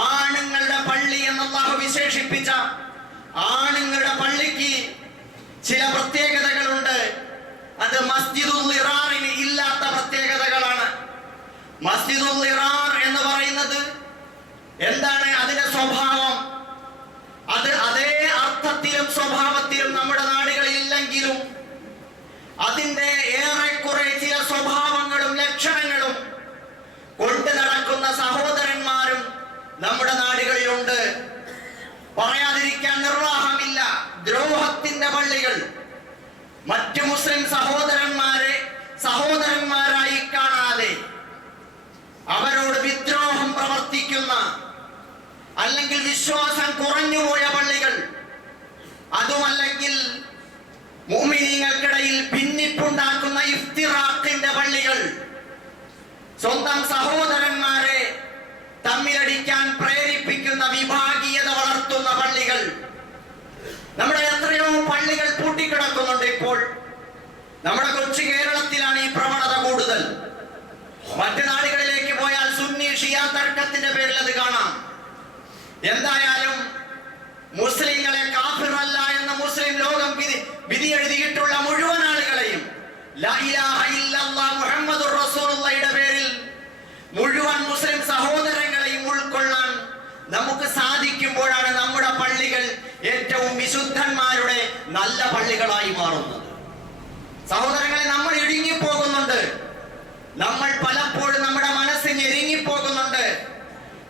ആണുങ്ങളുടെ പള്ളി എന്ന് അല്ലാഹു വിശേഷിപ്പിച്ച ആണുങ്ങളുടെ പള്ളിക്ക് ചില പ്രത്യേകതകളുണ്ട്. അത് മസ്ജിദുൽ ദിറാറിന് ഇല്ലാത്ത പ്രത്യേകതകളാണ്. മസ്ജിദുൽ ദിറാർ എന്ന് പറയുന്നത് എന്താണ്? അതിന്റെ സ്വഭാവം, അത് അതേ അർത്ഥത്തിലും സ്വഭാവത്തിലും നമ്മുടെ നാടുകളിൽ ഇല്ലെങ്കിലും അതിന്റെ ഏറെക്കുറെ ചില സ്വഭാവങ്ങളും ലക്ഷണങ്ങളും കൊണ്ടു നടക്കുന്ന സഹോദരന്മാരും നമ്മുടെ നാടുകളിലുണ്ട്. പറയാതിരിക്കാൻ നിർവാഹമില്ല. ദ്രോഹത്തിന്റെ പള്ളികൾ, മറ്റു മുസ്ലിം സഹോദരന്മാരെ സഹോദരന്മാരായി കാണാതെ അവരോട് വിദ്രോഹം പ്രവർത്തിക്കുന്ന, അല്ലെങ്കിൽ വിശ്വാസം കുറഞ്ഞുപോയ പള്ളികൾ, അതുമല്ലെങ്കിൽ മുഅ്മിനീങ്ങൾക്കിടയിൽ ഭിന്നിപ്പുണ്ടാക്കുന്ന ഇഫ്തിറാഖിന്റെ പള്ളികൾ, സ്വന്തം സഹോദരന്മാരെ തമ്മിലടിക്കാൻ പ്രേരിപ്പിക്കുന്ന വിഭാഗീയത വളർത്തുന്ന പള്ളികൾ, നമ്മുടെ എത്രയോ പള്ളികൾ പൂട്ടിക്കിടക്കുന്നുണ്ട്. ഇപ്പോൾ നമ്മുടെ കൊച്ചു കേരളത്തിലാണ് ഈ പ്രവണത കൂടുതൽ. മറ്റു നാടുകളിലേക്ക് പോയാൽ സുന്നി ഷിയ തർക്കത്തിന്റെ പേരിൽ അത് കാണാം. എന്തായാലും മുസ്ലിങ്ങളെ കാഫിറല്ല എന്ന് മുസ്ലിം ലോകം വിധി എഴുതിയിട്ടുള്ള മുഴുവൻ ആളുകളെയും ലാ ഇലാഹ ഇല്ലല്ലാഹ് മുഹമ്മദുർ റസൂലുള്ളാഹിയുടെ പേരിൽ മുഴുവൻ മുസ്ലിം സഹോദരങ്ങളെയും ഉൾക്കൊള്ളാൻ നമുക്ക് സാധിക്കുമ്പോഴാണ് നമ്മുടെ പള്ളികൾ ഏറ്റവും വിശുദ്ധന്മാരുടെ നല്ല പള്ളികളായി മാറുന്നത്. സഹോദരങ്ങളെ, നമ്മൾ ഇടുങ്ങിപ്പോകുന്നുണ്ട്. നമ്മൾ പലപ്പോഴും നമ്മുടെ മനസ്സ് ഞെരുങ്ങിപ്പോകുന്നുണ്ട്.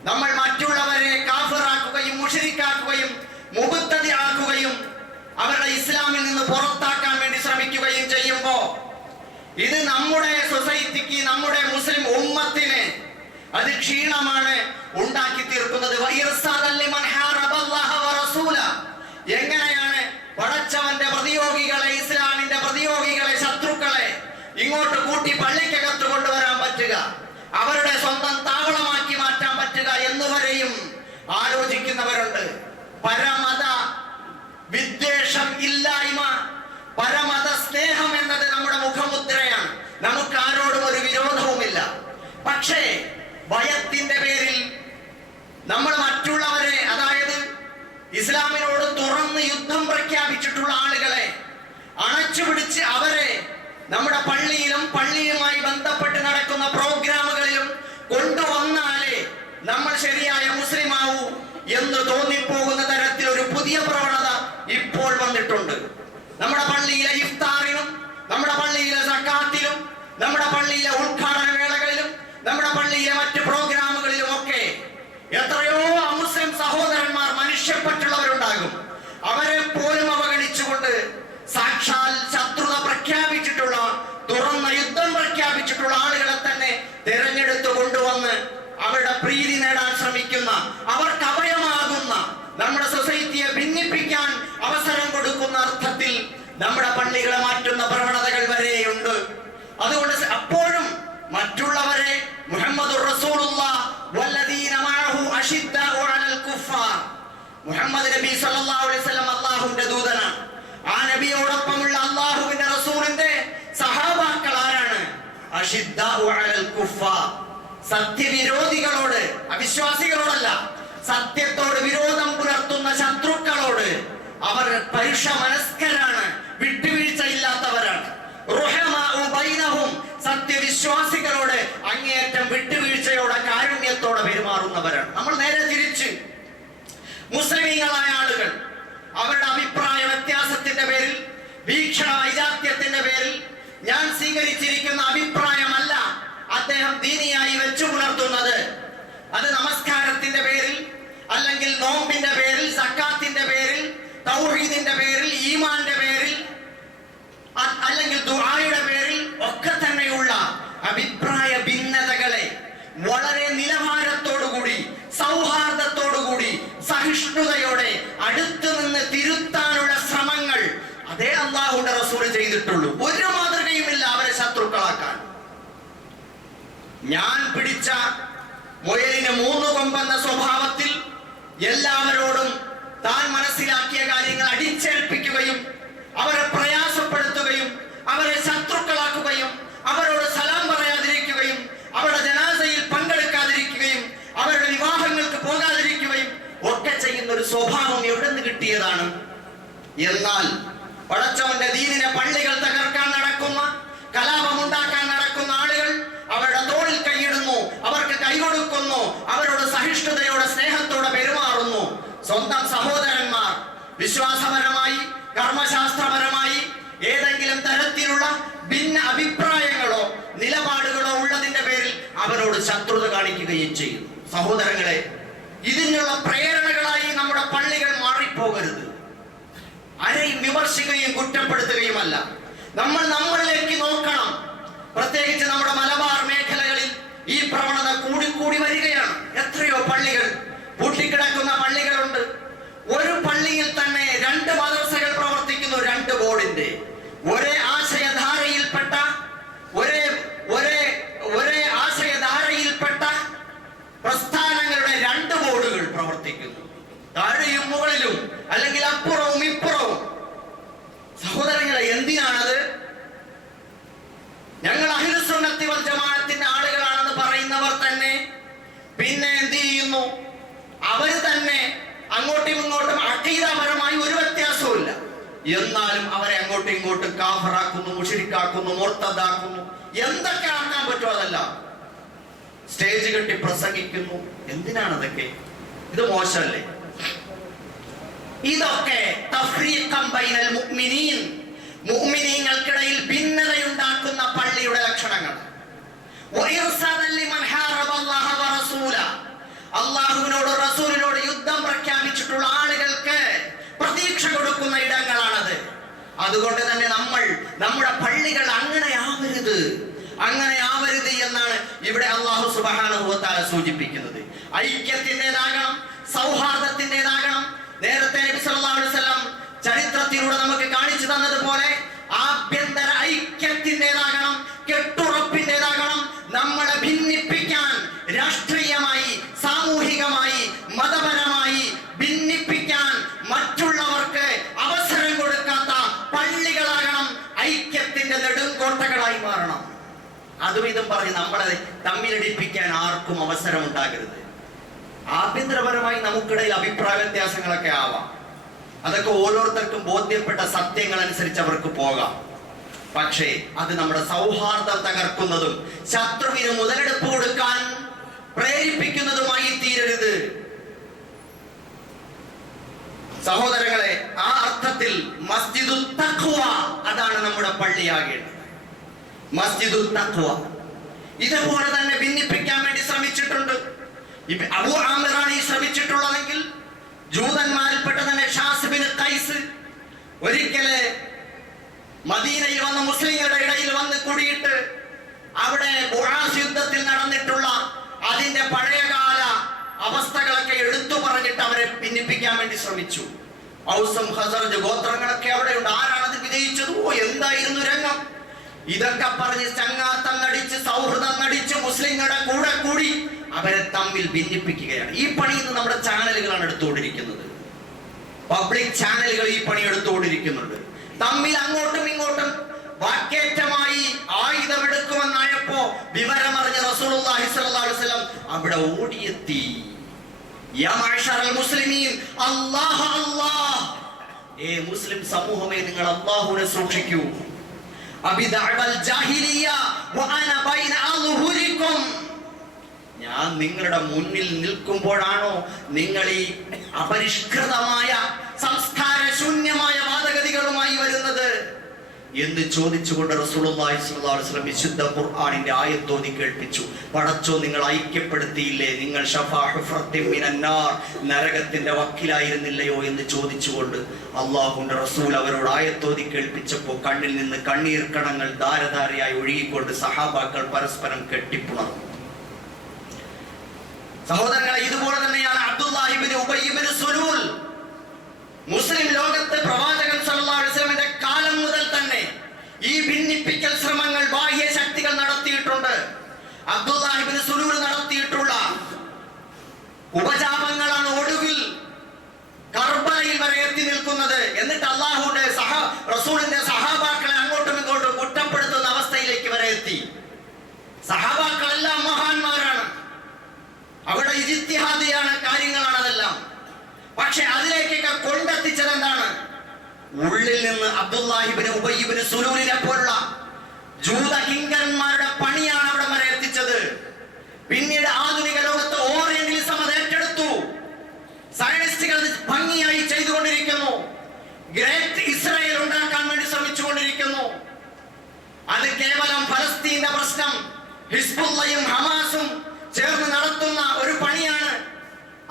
നമ്മൾ മറ്റുള്ളവരെ കാഫിറാക്കുകയും മുശ്രിക്കാക്കുകയും മുബ്തദിആക്കുകയും അവരുടെ ഇസ്ലാമിൽ നിന്ന് പുറത്താക്കാൻ വേണ്ടി ശ്രമിക്കുകയും ചെയ്യുമ്പോ ഇത് നമ്മുടെ സൊസൈറ്റിക്ക്, നമ്മുടെ മുസ്ലിം ഉമ്മത്തിന് അത് ക്ഷീണമാണ് ഉണ്ടാക്കി തീർക്കുന്നത്. എങ്ങനെയാണ് പടച്ചവന്റെ പ്രതിയോഗികളെ, ഇസ്ലാമിന്റെ പ്രതിയോഗികളെ, ശത്രുക്കളെ ഇങ്ങോട്ട് കൂട്ടി പള്ളിക്കകത്ത് കൊണ്ടുവരാൻ പറ്റുക, അവരുടെ സ്വന്തം താവളമാക്കി മാറ്റാൻ പറ്റുക എന്നുവരെയും ആലോചിക്കുന്നവരുണ്ട്. പരമത വിദ്വേഷം ഇല്ലായ്മ, പരമത സ്നേഹം എന്നത് നമ്മുടെ മുഖമുദ്രയാണ്. നമുക്ക് ആരോടും ഒരു വിരോധവുമില്ല. പക്ഷേ ഭയത്തിന്റെ പേരിൽ നമ്മൾ മറ്റുള്ളവരെ, അതായത് ഇസ്ലാമിനോട് തുറന്ന് യുദ്ധം പ്രഖ്യാപിച്ചിട്ടുള്ള ആളുകളെ അണച്ചുപിടിച്ച് അവരെ നമ്മുടെ പള്ളിയിലും പള്ളിയുമായി ബന്ധപ്പെട്ട് നടക്കുന്ന പ്രോഗ്രാമുകളിലും കൊണ്ടുവന്നാലേ നമ്മൾ ശരിയായ മുസ്ലിമാവൂ എന്ന് തോന്നിപ്പോകുന്ന തരത്തിൽ ഒരു പുതിയ പ്രവണത ഇപ്പോൾ വന്നിട്ടുണ്ട്. നമ്മുടെ പള്ളിയിലെ ഇഫ്താറിനും അവരെ പോലും അവഗണിച്ചുകൊണ്ട് സാക്ഷാൽ ശത്രുത പ്രഖ്യാപിച്ചിട്ടുള്ള, തുറന്ന യുദ്ധം പ്രഖ്യാപിച്ചിട്ടുള്ള ആളുകളെ തന്നെ തിരഞ്ഞെടുത്തു കൊണ്ടുവന്ന് അവരുടെ പ്രീതി നേടാൻ ശ്രമിക്കുന്ന, അവർക്ക് അഭയമാകുന്ന, നമ്മുടെ സൊസൈറ്റിയെ ഭിന്നിപ്പിക്കാൻ അവസരം കൊടുക്കുന്ന അർത്ഥത്തിൽ നമ്മുടെ പള്ളികളെ മാറ്റുന്ന പ്രവണതകൾ വരെയുണ്ട്. അതുകൊണ്ട് അപ്പോഴും മറ്റുള്ളവരെ മുഹമ്മദുർ റസൂലുള്ളാഹ് വല്ലദീന മഅഹു അശിദ്ദാഉ അലൽ കുഫാർ, മുഹമ്മദ് നബി സല്ലല്ലാഹു അലൈഹി വസല്ലം അല്ലാഹുവിന്റെ ദൂതനാണ്. ആ നബിയോടൊപ്പമുള്ള അല്ലാഹുവിന്റെ റസൂലിന്റെ സഹാബാക്കൾ ആരാണ്? അശിദ്ദാഉ അലൽ കുഫാർ, സത്യവിരോധികളോട്, അവിശ്വാസികളോടല്ല, സത്യത്തോട് വിരോധം പുലർത്തുന്ന ശത്രുക്കളോട് അവർ പരുഷ മനസ്കരാണ്, വിട്ടുവീഴ്ചയില്ലാത്തവരാണ്. റുഹമാഉ ബൈനഹും, സത്യവിശ്വാസികളോട് അങ്ങേയറ്റം വിട്ടുവീഴ്ചയോടെ കാരുണ്യത്തോടെ പെരുമാറുന്നവരാണ്. നമ്മൾ നേരെ തിരിച്ച് മുസ്ലിമീങ്ങളായ ആളുകൾ അവരുടെ അഭിപ്രായ വ്യത്യാസത്തിന്റെ പേരിൽ, വീക്ഷണ വൈജാത്യത്തിന്റെ പേരിൽ, ഞാൻ സ്വീകരിച്ചിരിക്കുന്ന അഭിപ്രായമല്ല അദ്ദേഹം ദീനിയായി വെച്ചു പുലർത്തുന്നത്, അത് നമസ്കാരത്തിന്റെ പേരിൽ, അല്ലെങ്കിൽ നോമ്പിന്റെ പേരിൽ, സക്കാത്തിന്റെ പേരിൽ, തൗഹീദിന്റെ പേരിൽ, ഈമാന്റെ പേരിൽ, അല്ലെങ്കിൽ ദുആയുടെ പേരിൽ ഒക്കെ തന്നെയുള്ള അഭിപ്രായ ഭിന്നതകളെ വളരെ നിലവാരത്തോടുകൂടി, സൗഹാർദ്ദത്തോടുകൂടി, സഹിഷ്ണുതയോടെ അടുത്തു നിന്ന് തിരുത്താനുള്ള ശ്രമങ്ങൾ അതേ അല്ലാഹുവിന്റെ റസൂൽ ചെയ്തിട്ടുള്ളൂ. ഒരു മാതൃകയുമില്ല അവരെ ശത്രുക്കളാക്കാൻ. ഞാൻ പിടിച്ച മുയലിന് 3 കൊമ്പെന്ന സ്വഭാവത്തിൽ എല്ലാവരോടും താൻ മനസ്സിലാക്കിയ കാര്യങ്ങൾ അടിച്ചേൽപ്പിക്കുകയും അവരെ പ്രയാസപ്പെടുത്തുകയും അവരെ ശത്രുക്കളാക്കുകയും അവരോട് സലാം പറയാതിരിക്കുകയും അവരുടെ ജനാസയിൽ പങ്കെടുക്കാതിരിക്കുകയും അവരുടെ വിവാഹങ്ങൾക്ക് പോകാതിരിക്കുകയും ഒക്കെ ചെയ്യുന്ന ഒരു സ്വഭാവം എവിടെ നിന്ന് കിട്ടിയതാണ്? എന്നാൽ പടച്ചവന്റെ ദീനിനെ പള്ളികൾ തകർക്കാൻ നടക്കുന്ന, കലാപമുണ്ടാക്കാൻ നടക്കുന്ന ആളുകൾ അവരുടെ തോളിൽ കൈയിടുന്നു, അവർക്ക് കൈകൊടുക്കുന്നു, അവരോട് സഹിഷ്ണുതയോടെ സ്നേഹത്തോടെ പെരുമാറുന്നു. സ്വന്തം സഹോദരന്മാർ വിശ്വാസപരമായി, കർമ്മശാസ്ത്രപരമായി ഏതെങ്കിലും തരത്തിലുള്ള ഭിന്ന അഭിപ്രായങ്ങളോ നിലപാടുകളോ ഉള്ളതിന്റെ പേരിൽ അവരോട് ശത്രുത കാണിക്കുകയും ചെയ്യുന്നു. സഹോദരങ്ങളെ, ഇതിനുള്ള പ്രേരണകളായി നമ്മുടെ പള്ളികൾ മാറിപ്പോകരുത്. ആരെയും വിമർശിക്കുകയും കുറ്റപ്പെടുത്തുകയുമല്ല. നമ്മൾ നമ്മളിലേക്ക് നോക്കണം. പ്രത്യേകിച്ച് നമ്മുടെ മലബാർ മേഖലകളിൽ ഈ പ്രവണത കൂടിക്കൂടി വരികയാണ്. എത്രയോ പള്ളികൾ, പൂട്ടിക്കിടക്കുന്ന പള്ളികളുണ്ട്. ഒരു പള്ളിയിൽ തന്നെ 2 മദ്രസകൾ പ്രവർത്തിക്കുന്നു, 2 ബോർഡിന്റെ. ഒരേ ആശയധാരയിൽപ്പെട്ട ഒരേ ആശയധാരയിൽപ്പെട്ട പ്രസ്ഥാനങ്ങളുടെ 2 ബോർഡുകൾ പ്രവർത്തിക്കുന്നു, താഴെയും മുകളിലും, അല്ലെങ്കിൽ അപ്പുറവും ഇപ്പുറവും. സഹോദരങ്ങളെ, എന്തിനാണത്? ഞങ്ങൾ അഹ്ലുസുന്നത്തി വൽ ജമാഅത്തിന്റെ ആളുകളാണെന്ന് പറയുന്നവർ തന്നെ പിന്നെ എന്ത് ചെയ്യുന്നു? അവര് തന്നെ അങ്ങോട്ടും ഇങ്ങോട്ടും അഖീദപരമായി ഒരു വ്യത്യാസവും ഇല്ല, എന്നാലും അവരെ അങ്ങോട്ടും ഇങ്ങോട്ടും കാഫറാക്കുന്നു, മുശ്രിക്കാക്കുന്നു, മുർത്തദാക്കുന്നു, എന്തൊക്കെ ആക്കാൻ പറ്റുമോ അതല്ല. സ്റ്റേജ് കെട്ടി പ്രസംഗിക്കുന്നു. എന്തിനാണ് അതൊക്കെ? ഇത് മോശമല്ലേ? ഇതൊക്കെ തഫ്രീഖൻ ബൈനൽ മുഅ്മിനീൻ, മുഅ്മിനീങ്ങൾക്കിടയിൽ ഭിന്നതയുണ്ടാക്കുന്ന പള്ളിയുടെ ലക്ഷണങ്ങൾ. വഇർസാദൻ ലിമൻ ഹാറബ അല്ലാഹ വറസൂല, അല്ലാഹുവിനോട് റസൂലിനോട് യുദ്ധം പ്രഖ്യാപിച്ചിട്ടുള്ള ആളുകൾക്ക് പ്രതീക്ഷ കൊടുക്കുന്ന ഇടങ്ങളാണത്. അതുകൊണ്ട് തന്നെ നമ്മുടെ പള്ളികൾ അങ്ങനെ ആവരുത് എന്നാണ് ഇവിടെ അല്ലാഹു സുബ്ഹാനഹു വ തആല സൂചിപ്പിക്കുന്നത്. ഐക്യത്തിൻ്റെതാകണം, സൗഹാർദ്ദത്തിൻ്റെതാകണം. നേരത്തെ നബി സല്ലല്ലാഹു അലൈഹി വസല്ലം ചരിത്രത്തിലൂടെ നമുക്ക് കാണിച്ചു തന്നതുപോലെ ആഭ്യന്തര ഐക്യത്തിൻ്റെതാകണം, കെട്ടുറപ്പിൻ്റെതാകണം. നമ്മളെ ഭിന്നിപ്പിക്കാൻ രാഷ്ട്രീയമായി, സാമൂഹികമായി, മതപരമായി ഭിന്നിപ്പിക്കാൻ മറ്റുള്ളവർക്ക് അവസരം കൊടുക്കാത്ത പള്ളികളാകണം ഐക്യത്തിന്റെ നെടുങ്കോട്ടകളായി മാറണം. അതും ഇതും പറഞ്ഞ് നമ്മളെ തമ്മിലടിപ്പിക്കാൻ ആർക്കും അവസരം ഉണ്ടാകരുത്. ആഭ്യന്തരപരമായി നമുക്കിടയിൽ അഭിപ്രായ വ്യത്യാസങ്ങളൊക്കെ ആവാം. അതൊക്കെ ഓരോരുത്തർക്കും ബോധ്യപ്പെട്ട സത്യങ്ങൾ അനുസരിച്ച് അവർക്ക് പോകാം. പക്ഷേ അത് നമ്മുടെ സൗഹാർദ്ദം തകർക്കുന്നതും ശത്രുവിന് മുതലെടുപ്പ് കൊടുക്കാൻ പ്രേരിപ്പിക്കുന്നതുമായി തീരരുത്. സഹോദരങ്ങളെ, ആ അർത്ഥത്തിൽ മസ്ജിദുൽ തഖ്വ, അതാണ് നമ്മുടെ പള്ളിയാകേണ്ടത്. മസ്ജിദുൽ തഖ്വ ഇതുപോലെ തന്നെ ഭിന്നിപ്പിക്കാൻ വേണ്ടി ശ്രമിച്ചിട്ടുണ്ട്. അബൂ ആമിറാണ് ഈ ശ്രമിച്ചിട്ടുള്ളതെങ്കിൽ ജൂതന്മാരിൽപ്പെട്ട തന്നെ ഷാസ് ബിൻ ഖൈസ് ഒരിക്കല് മദീനയിൽ വന്ന് മുസ്ലിങ്ങളുടെ ഇടയിൽ വന്ന് കൂടിയിട്ട് അവിടെ ബുആസ് യുദ്ധത്തിൽ നടന്നിട്ടുള്ള അതിന്റെ പഴയകാല അവസ്ഥകളൊക്കെ എടുത്തു പറഞ്ഞിട്ട് അവരെ ഭിന്നിപ്പിക്കാൻ വേണ്ടി ശ്രമിച്ചു. ഔസും ഖസറജ് ഗോത്രങ്ങളൊക്കെ അവിടെയുണ്ട്. ആരാണ് അത് വിജയിച്ചത്? ഓ, എന്തായിരുന്നു രംഗം! ഇതൊക്കെ പറഞ്ഞ് ചങ്ങാത്തം നടിച്ച് സൗഹൃദം നടിച്ച് മുസ്ലിങ്ങളുടെ കൂടെ കൂടി അവരെ തമ്മിൽ ഭിന്നിപ്പിക്കുകയാണ്. ഈ പണി ഇന്ന് നമ്മുടെ ചാനലുകളാണ് എടുത്തുകൊണ്ടിരിക്കുന്നത്. പബ്ലിക് ചാനലുകൾ ഈ പണി എടുത്തുകൊണ്ടിരിക്കുന്നുണ്ട്. തമ്മിൽ അങ്ങോട്ടും ഇങ്ങോട്ടും വാക്കേറ്റമായി ആയുധമെടുക്കുമെന്നായപ്പോ വിവരമറിഞ്ഞ റസൂലുള്ളാഹി സ്വല്ലല്ലാഹു അലൈഹി വസല്ലം അവിടെ ഓടിയെത്തി. യാ മഅ്ശറൽ മുസ്ലിമീൻ, അല്ലാഹ് അല്ലാഹ്, മുസ്ലിം സമൂഹമേ, നിങ്ങൾ അല്ലാഹുവിനെ സൂക്ഷിക്കൂ. അബിദഅവൽ ജാഹിലിയ്യ വഅന ബൈന അദ്ഹുരിക്കും, ഞാൻ നിങ്ങളുടെ മുന്നിൽ നിൽക്കുമ്പോഴാണോ നിങ്ങൾ ഈ അപരിഷ്കൃതമായ സംസ്കാര ശൂന്യമായ വാദഗതികളുമായി വരുന്നത് എന്ന് ചോദിച്ചുകൊണ്ട് റസൂലുള്ളാഹി സ്വല്ലല്ലാഹു അലൈഹി വസല്ലം വിശുദ്ധ ഖുർആനിന്റെ ആയത്തോതി കേൾപ്പിച്ചു. പടച്ചോ, നിങ്ങൾ ഐക്യപ്പെടുത്തിയില്ലേ? നിങ്ങൾ ശഫാ ഹുഫ്റത്തിൻ മിനന്നാർ, നരകത്തിന്റെ വക്കിലായിരുന്നില്ലയോ എന്ന് ചോദിച്ചുകൊണ്ട് അല്ലാഹുവിന്റെ റസൂൽ അവരോട് ആയത്തോതി കേൾപ്പിച്ചപ്പോൾ കണ്ണിൽ നിന്ന് കണ്ണീർ കണങ്ങൾ ധാരധാരയായി ഒഴുകിക്കൊണ്ട് സഹാബാക്കൾ പരസ്പരം കെട്ടിപ്പുണർന്നു. സഹോദരങ്ങളെ, ഇതുപോലെ തന്നെയാണ് അബ്ദുല്ലാഹി ഇബ്നു ഉബയ്യ് ഇബ്നു സുലൂൽ. മുസ്ലിം ലോകത്ത് പ്രവാചകൻ സല്ലല്ലാഹു അലൈഹി വസല്ലമയുടെ കാലം മുതൽ തന്നെ ഈ ഭിന്നിപ്പിക്കൽ ശ്രമങ്ങൾ ബാഹ്യ ശക്തികൾ നടത്തിയിട്ടുണ്ട്. അബ്ദുല്ലാഹി ഇബ്നു സുലൂൽ നടത്തിയിട്ടുള്ള ഉപജാപങ്ങളാണ് ഒടുവിൽ കർബലയിൽ വരെ എത്തി നിൽക്കുന്നത്. എന്നിട്ട് അല്ലാഹുവിന്റെ റസൂലിന്റെ സഹാബാക്കളെ അങ്ങോട്ടും ഇങ്ങോട്ടും കുറ്റപ്പെടുത്തുന്ന അവസ്ഥയിലേക്ക് വരെ എത്തി. സഹാബാക്കളെല്ലാം മഹാന്മാരാണ്, അവിടെ ഇജ്തിഹാദിയാണ്, കാര്യങ്ങളാണ് അതെല്ലാം. പക്ഷെ അതിലേക്കൊക്കെ കൊണ്ടെത്തിച്ചത് എന്താണ്? ഉള്ളിൽ നിന്ന് അബ്ദുല്ലാഹി ഇബ്നു ഉബയ്യ് ഇബ്നു സുലൂലിനെ പോലുള്ള ജൂത കിങ്കരന്മാരുടെ പണിയാണ് അവിടെ വരെ എത്തിച്ചത്. പിന്നീട് ആധുനിക ലോകത്ത് ഓറിയന്റലിസം അത് ഏറ്റെടുത്തു. സയനിസ്റ്റുകൾ ഭംഗിയായി ചെയ്തുകൊണ്ടിരിക്കുന്നു. ഗ്രേറ്റ് ഇസ്രായേൽ ഉണ്ടാക്കാൻ വേണ്ടി ശ്രമിച്ചുകൊണ്ടിരിക്കുന്നു. അത് കേവലം ഫലസ്തീന്റെ പ്രശ്നം ഹിസ്ബുള്ളയും ഹമാസും ചേർന്ന് നടത്തുന്ന ഒരു പണിയാണ്.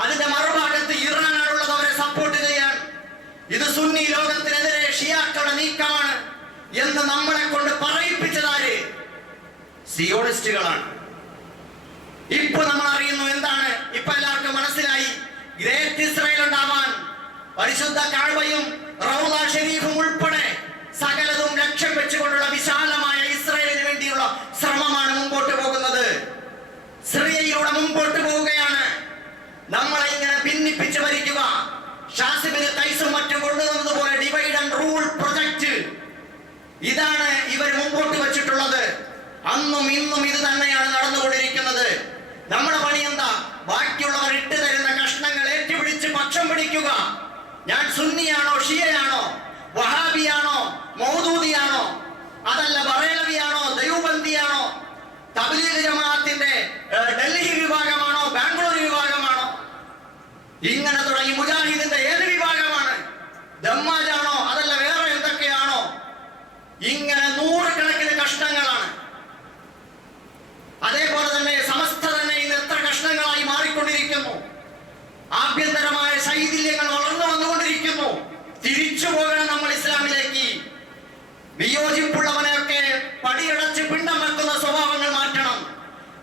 അതിന്റെ മറുഭാഗത്ത് ഇറാനാണുള്ളത് അവരെ സപ്പോർട്ട് ചെയ്യാൻ. ഇത് സുന്നി ലോകത്തിനെതിരെ ഷിയാക്കളുടെ നീക്കമാണ് എന്ന് നമ്മളെ കൊണ്ട് പറയിപ്പിച്ചതാര്? സിയോണിസ്റ്റുകളാണ്. ഇപ്പൊ നമ്മൾ അറിയുന്നു എന്താണ്. ഇപ്പൊ എല്ലാവർക്കും മനസ്സിലായി, ഗ്രേറ്റ് ഇസ്രായേൽ ഉണ്ടാവാൻ പരിശുദ്ധ കഅബയും റൗള ഷരീഫും ഉൾപ്പെടെ സകലതും ലക്ഷ്യം വെച്ചുകൊണ്ടുള്ള വിശാലമായ ഇസ്രായേലിന് വേണ്ടിയുള്ള ശ്രമമാണ് മുമ്പോട്ട് പോകുന്നത്. സിറിയയിലൂടെ മുമ്പോട്ട് പോവുകയാണ്. നമ്മളെ ഇങ്ങനെ ഭിന്നിപ്പിച്ച് ഭരിക്കുക. ഷാസ് ബിൻ ഖൈസും മറ്റും കൊണ്ടുവന്നതുപോലെ ഡിവൈഡ് ആൻഡ് റൂൾ പ്രൊജക്ട്, ഇതാണ് ഇവർ മുമ്പോട്ട് വെച്ചിട്ടുള്ളത്. അന്നും ഇന്നും ഇത് തന്നെയാണ് നടന്നുകൊണ്ടിരിക്കുന്നത്. നമ്മുടെ പണി എന്താ? ബാക്കിയുള്ളവർ ഇട്ട് തരുന്ന കഷ്ണങ്ങൾ ഏറ്റുപിടിച്ച് പക്ഷം പിടിക്കുക. ഞാൻ സുന്നിയാണോ, ഷിയയാണോ, വഹാബിയാണോ, മൗദൂദിയാണോ, അതല്ല ബറേലവിയാണോ, ദൈവബന്ദിയാണോ, തബ്ലീഗ് ജമാഅത്തിന്റെ ഡൽഹി വിഭാഗമാണോ, ബാംഗ്ലൂർ വിഭാഗമാണോ, ഇങ്ങനെ തുടങ്ങി മുജാഹിദിന്റെ ഏത് വിഭാഗമാണ്, ദമ്മാജാണോ, അതല്ല വേറെ എന്തൊക്കെയാണോ, ഇങ്ങനെ നൂറുകണക്കിന് കഷ്ണങ്ങളാണ്. അതേപോലെ തന്നെ സമസ്ത തന്നെ ഇന്ന് എത്ര കഷ്ണങ്ങളായി മാറിക്കൊണ്ടിരിക്കുന്നു. ആഭ്യന്തരമായ ശൈഥില്യങ്ങൾ വളർന്നു വന്നുകൊണ്ടിരിക്കുന്നു. തിരിച്ചു പോകണം നമ്മൾ ഇസ്ലാമിലേക്ക്. വിയോജിപ്പുള്ളവനെയൊക്കെ പടിയടച്ച് പിണ്ടം വെക്കുന്ന സ്വഭാവങ്ങൾ മാറ്റണം.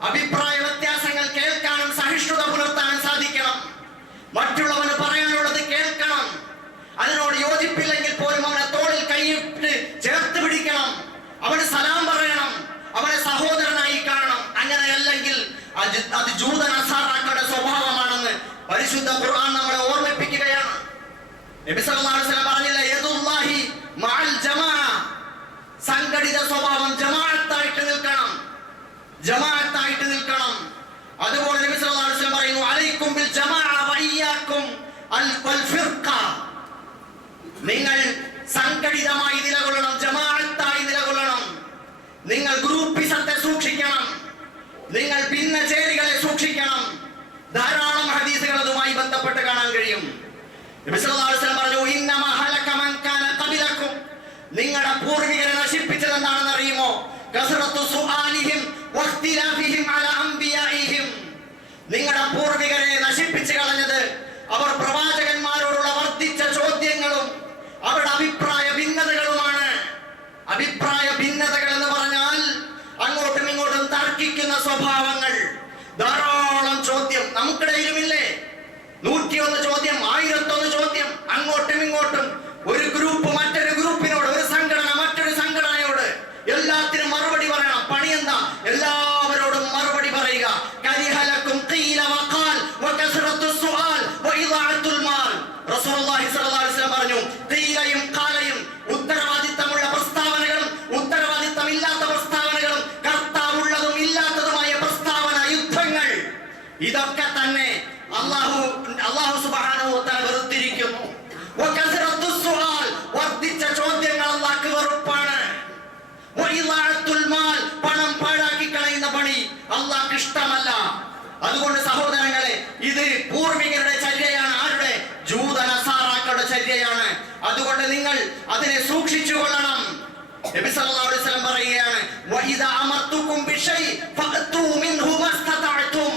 അഭിപ്രായ വ്യത്യാസങ്ങൾ കേൾക്കാനും സഹിഷ്ണുത പുലർത്താനും സാധിക്കണം. മറ്റുള്ളവന് പറയാനുള്ളത് കേൾക്കണം. അതിനോട് യോജിപ്പില്ലെങ്കിൽ പോലും അവനെ തോളിൽ കൈയിട്ട് ചേർത്ത് പിടിക്കണം. അവന് സലാം പറയണം. അവനെ സഹോദരനായി കാണണം. അങ്ങനെയല്ലെങ്കിൽ അത് ജൂത നസാറാക്കളുടെ സ്വഭാവമാണെന്ന് പരിശുദ്ധ ഖുർആൻ നമ്മളെ ഓർമ്മിപ്പിക്കുകയാണ്. നബി സല്ലല്ലാഹു അലൈഹി വസല്ലം പറഞ്ഞില്ല, യദുല്ലാഹി മഅൽ ജമാഅ, സംഘടിത സ്വഭാവം ജമാഅത്തായിട്ട് നിൽക്കണം, ജമാഅത്തായിട്ട് നിൽക്കണം. അതുപോലെ നബി സല്ലല്ലാഹു അലൈഹി വസല്ലം പറയുന്നു, അലൈക്കും ബിൽ ജമാഅ വഇയ്യാക്കും വൽ ഫിർഖ, നിങ്ങൾ സംഘടിതമായി നിലകൊള്ളണം, ജമാഅത്തായി നിലകൊള്ളണം. നിങ്ങൾ ഗ്രൂപ്പിസത്തെ സൂക്ഷിക്കണം, നിങ്ങൾ ഭിന്നചേരികളെ സൂക്ഷിക്കണം. ധാരാളം ഹദീസുകൾ അതുമായി ബന്ധപ്പെട്ട് കാണാൻ കഴിയും. നബി സല്ലല്ലാഹു അലൈഹി വസല്ലം പറഞ്ഞു, ഇന്നമ ഹലക മൻ കാന ഖബലകും, നിങ്ങളുടെ പൂർവികരെ നശിപ്പിച്ചത് എന്താണെന്ന് അറിയുമോ? കസറത്തു സുആലിഹിം വഖ്തിലാഫിഹിം അലാ അംബിയാഇഹിം, നിങ്ങളുടെ പൂർവികരെ നശിപ്പിച്ചു കളഞ്ഞത് അവർ പ്രവാചകന്മാർ സ്വഭാവങ്ങൾ, ധാരാളം ചോദ്യം നമുക്കിടയിലുമില്ലേ? 101 ചോദ്യം, 1001 ചോദ്യം, അങ്ങോട്ടും ഇങ്ങോട്ടും. ഒരു ഗ്രൂപ്പ് മറ്റൊരു ഗ്രൂപ്പിനോട്, ഒരു സംഘടന മറ്റൊരു സംഘടനയോട് എല്ലാത്തിനും മറുപടി പറയണം. പണി എന്താ? എല്ലാവരോടും മറുപടി പറയുക. കരിഹലക്കും ഖീല വഖാൽ വകസ്റത്തു സുആൽ വഇദാഅത്തുൽ മാൽ. റസൂലുള്ളാഹി സ്വല്ലല്ലാഹു അലൈഹി വസല്ലം പറഞ്ഞു, ഖീലയും ഖാലയും, ഉത്തരവാദിത്തമുള്ള പ്രസ്താവനകളും ഉത്തരവാദിത്തമില്ലാത്ത പ്രസ്താവനകളും, കർത്താവുള്ളതും ഇല്ലാത്തതുമായ പ്രസ്താവന, യുദ്ധങ്ങൾ, ഇതൊക്കെ തന്നെ അല്ലാഹു സുബ്ഹാനഹു വ തആല വെറുത്തിരിക്കുന്നു. വകസ്റത്തു സുആൽ, വർദ്ധിച്ച ചോദ്യങ്ങൾ അല്ലാഹുവിന് വെറുപ്പാണ്. വഇദാഅത്തുൽ മാൽ, പണം പാഴാക്കി കളയുന്ന പണി അല്ലാഹുവിന് ഇഷ്ടമല്ല. അതുകൊണ്ട് സഹോദരങ്ങളെ, ഇത് പൂർവികരുടെ ചര്യയാണ്. ആരുടെ? ജൂത നസാറാക്കളുടെ ചര്യയാണ്. അതുകൊണ്ട് നിങ്ങൾ അതിനെ സൂക്ഷിച്ചു കൊള്ളണം. നബി സല്ലല്ലാഹു അലൈഹി വസല്ലം പറയുകയാണ്, വഇദാ അമർതുകും ബിശൈ ഫഅതു മിൻഹു മസ്തതഅതും.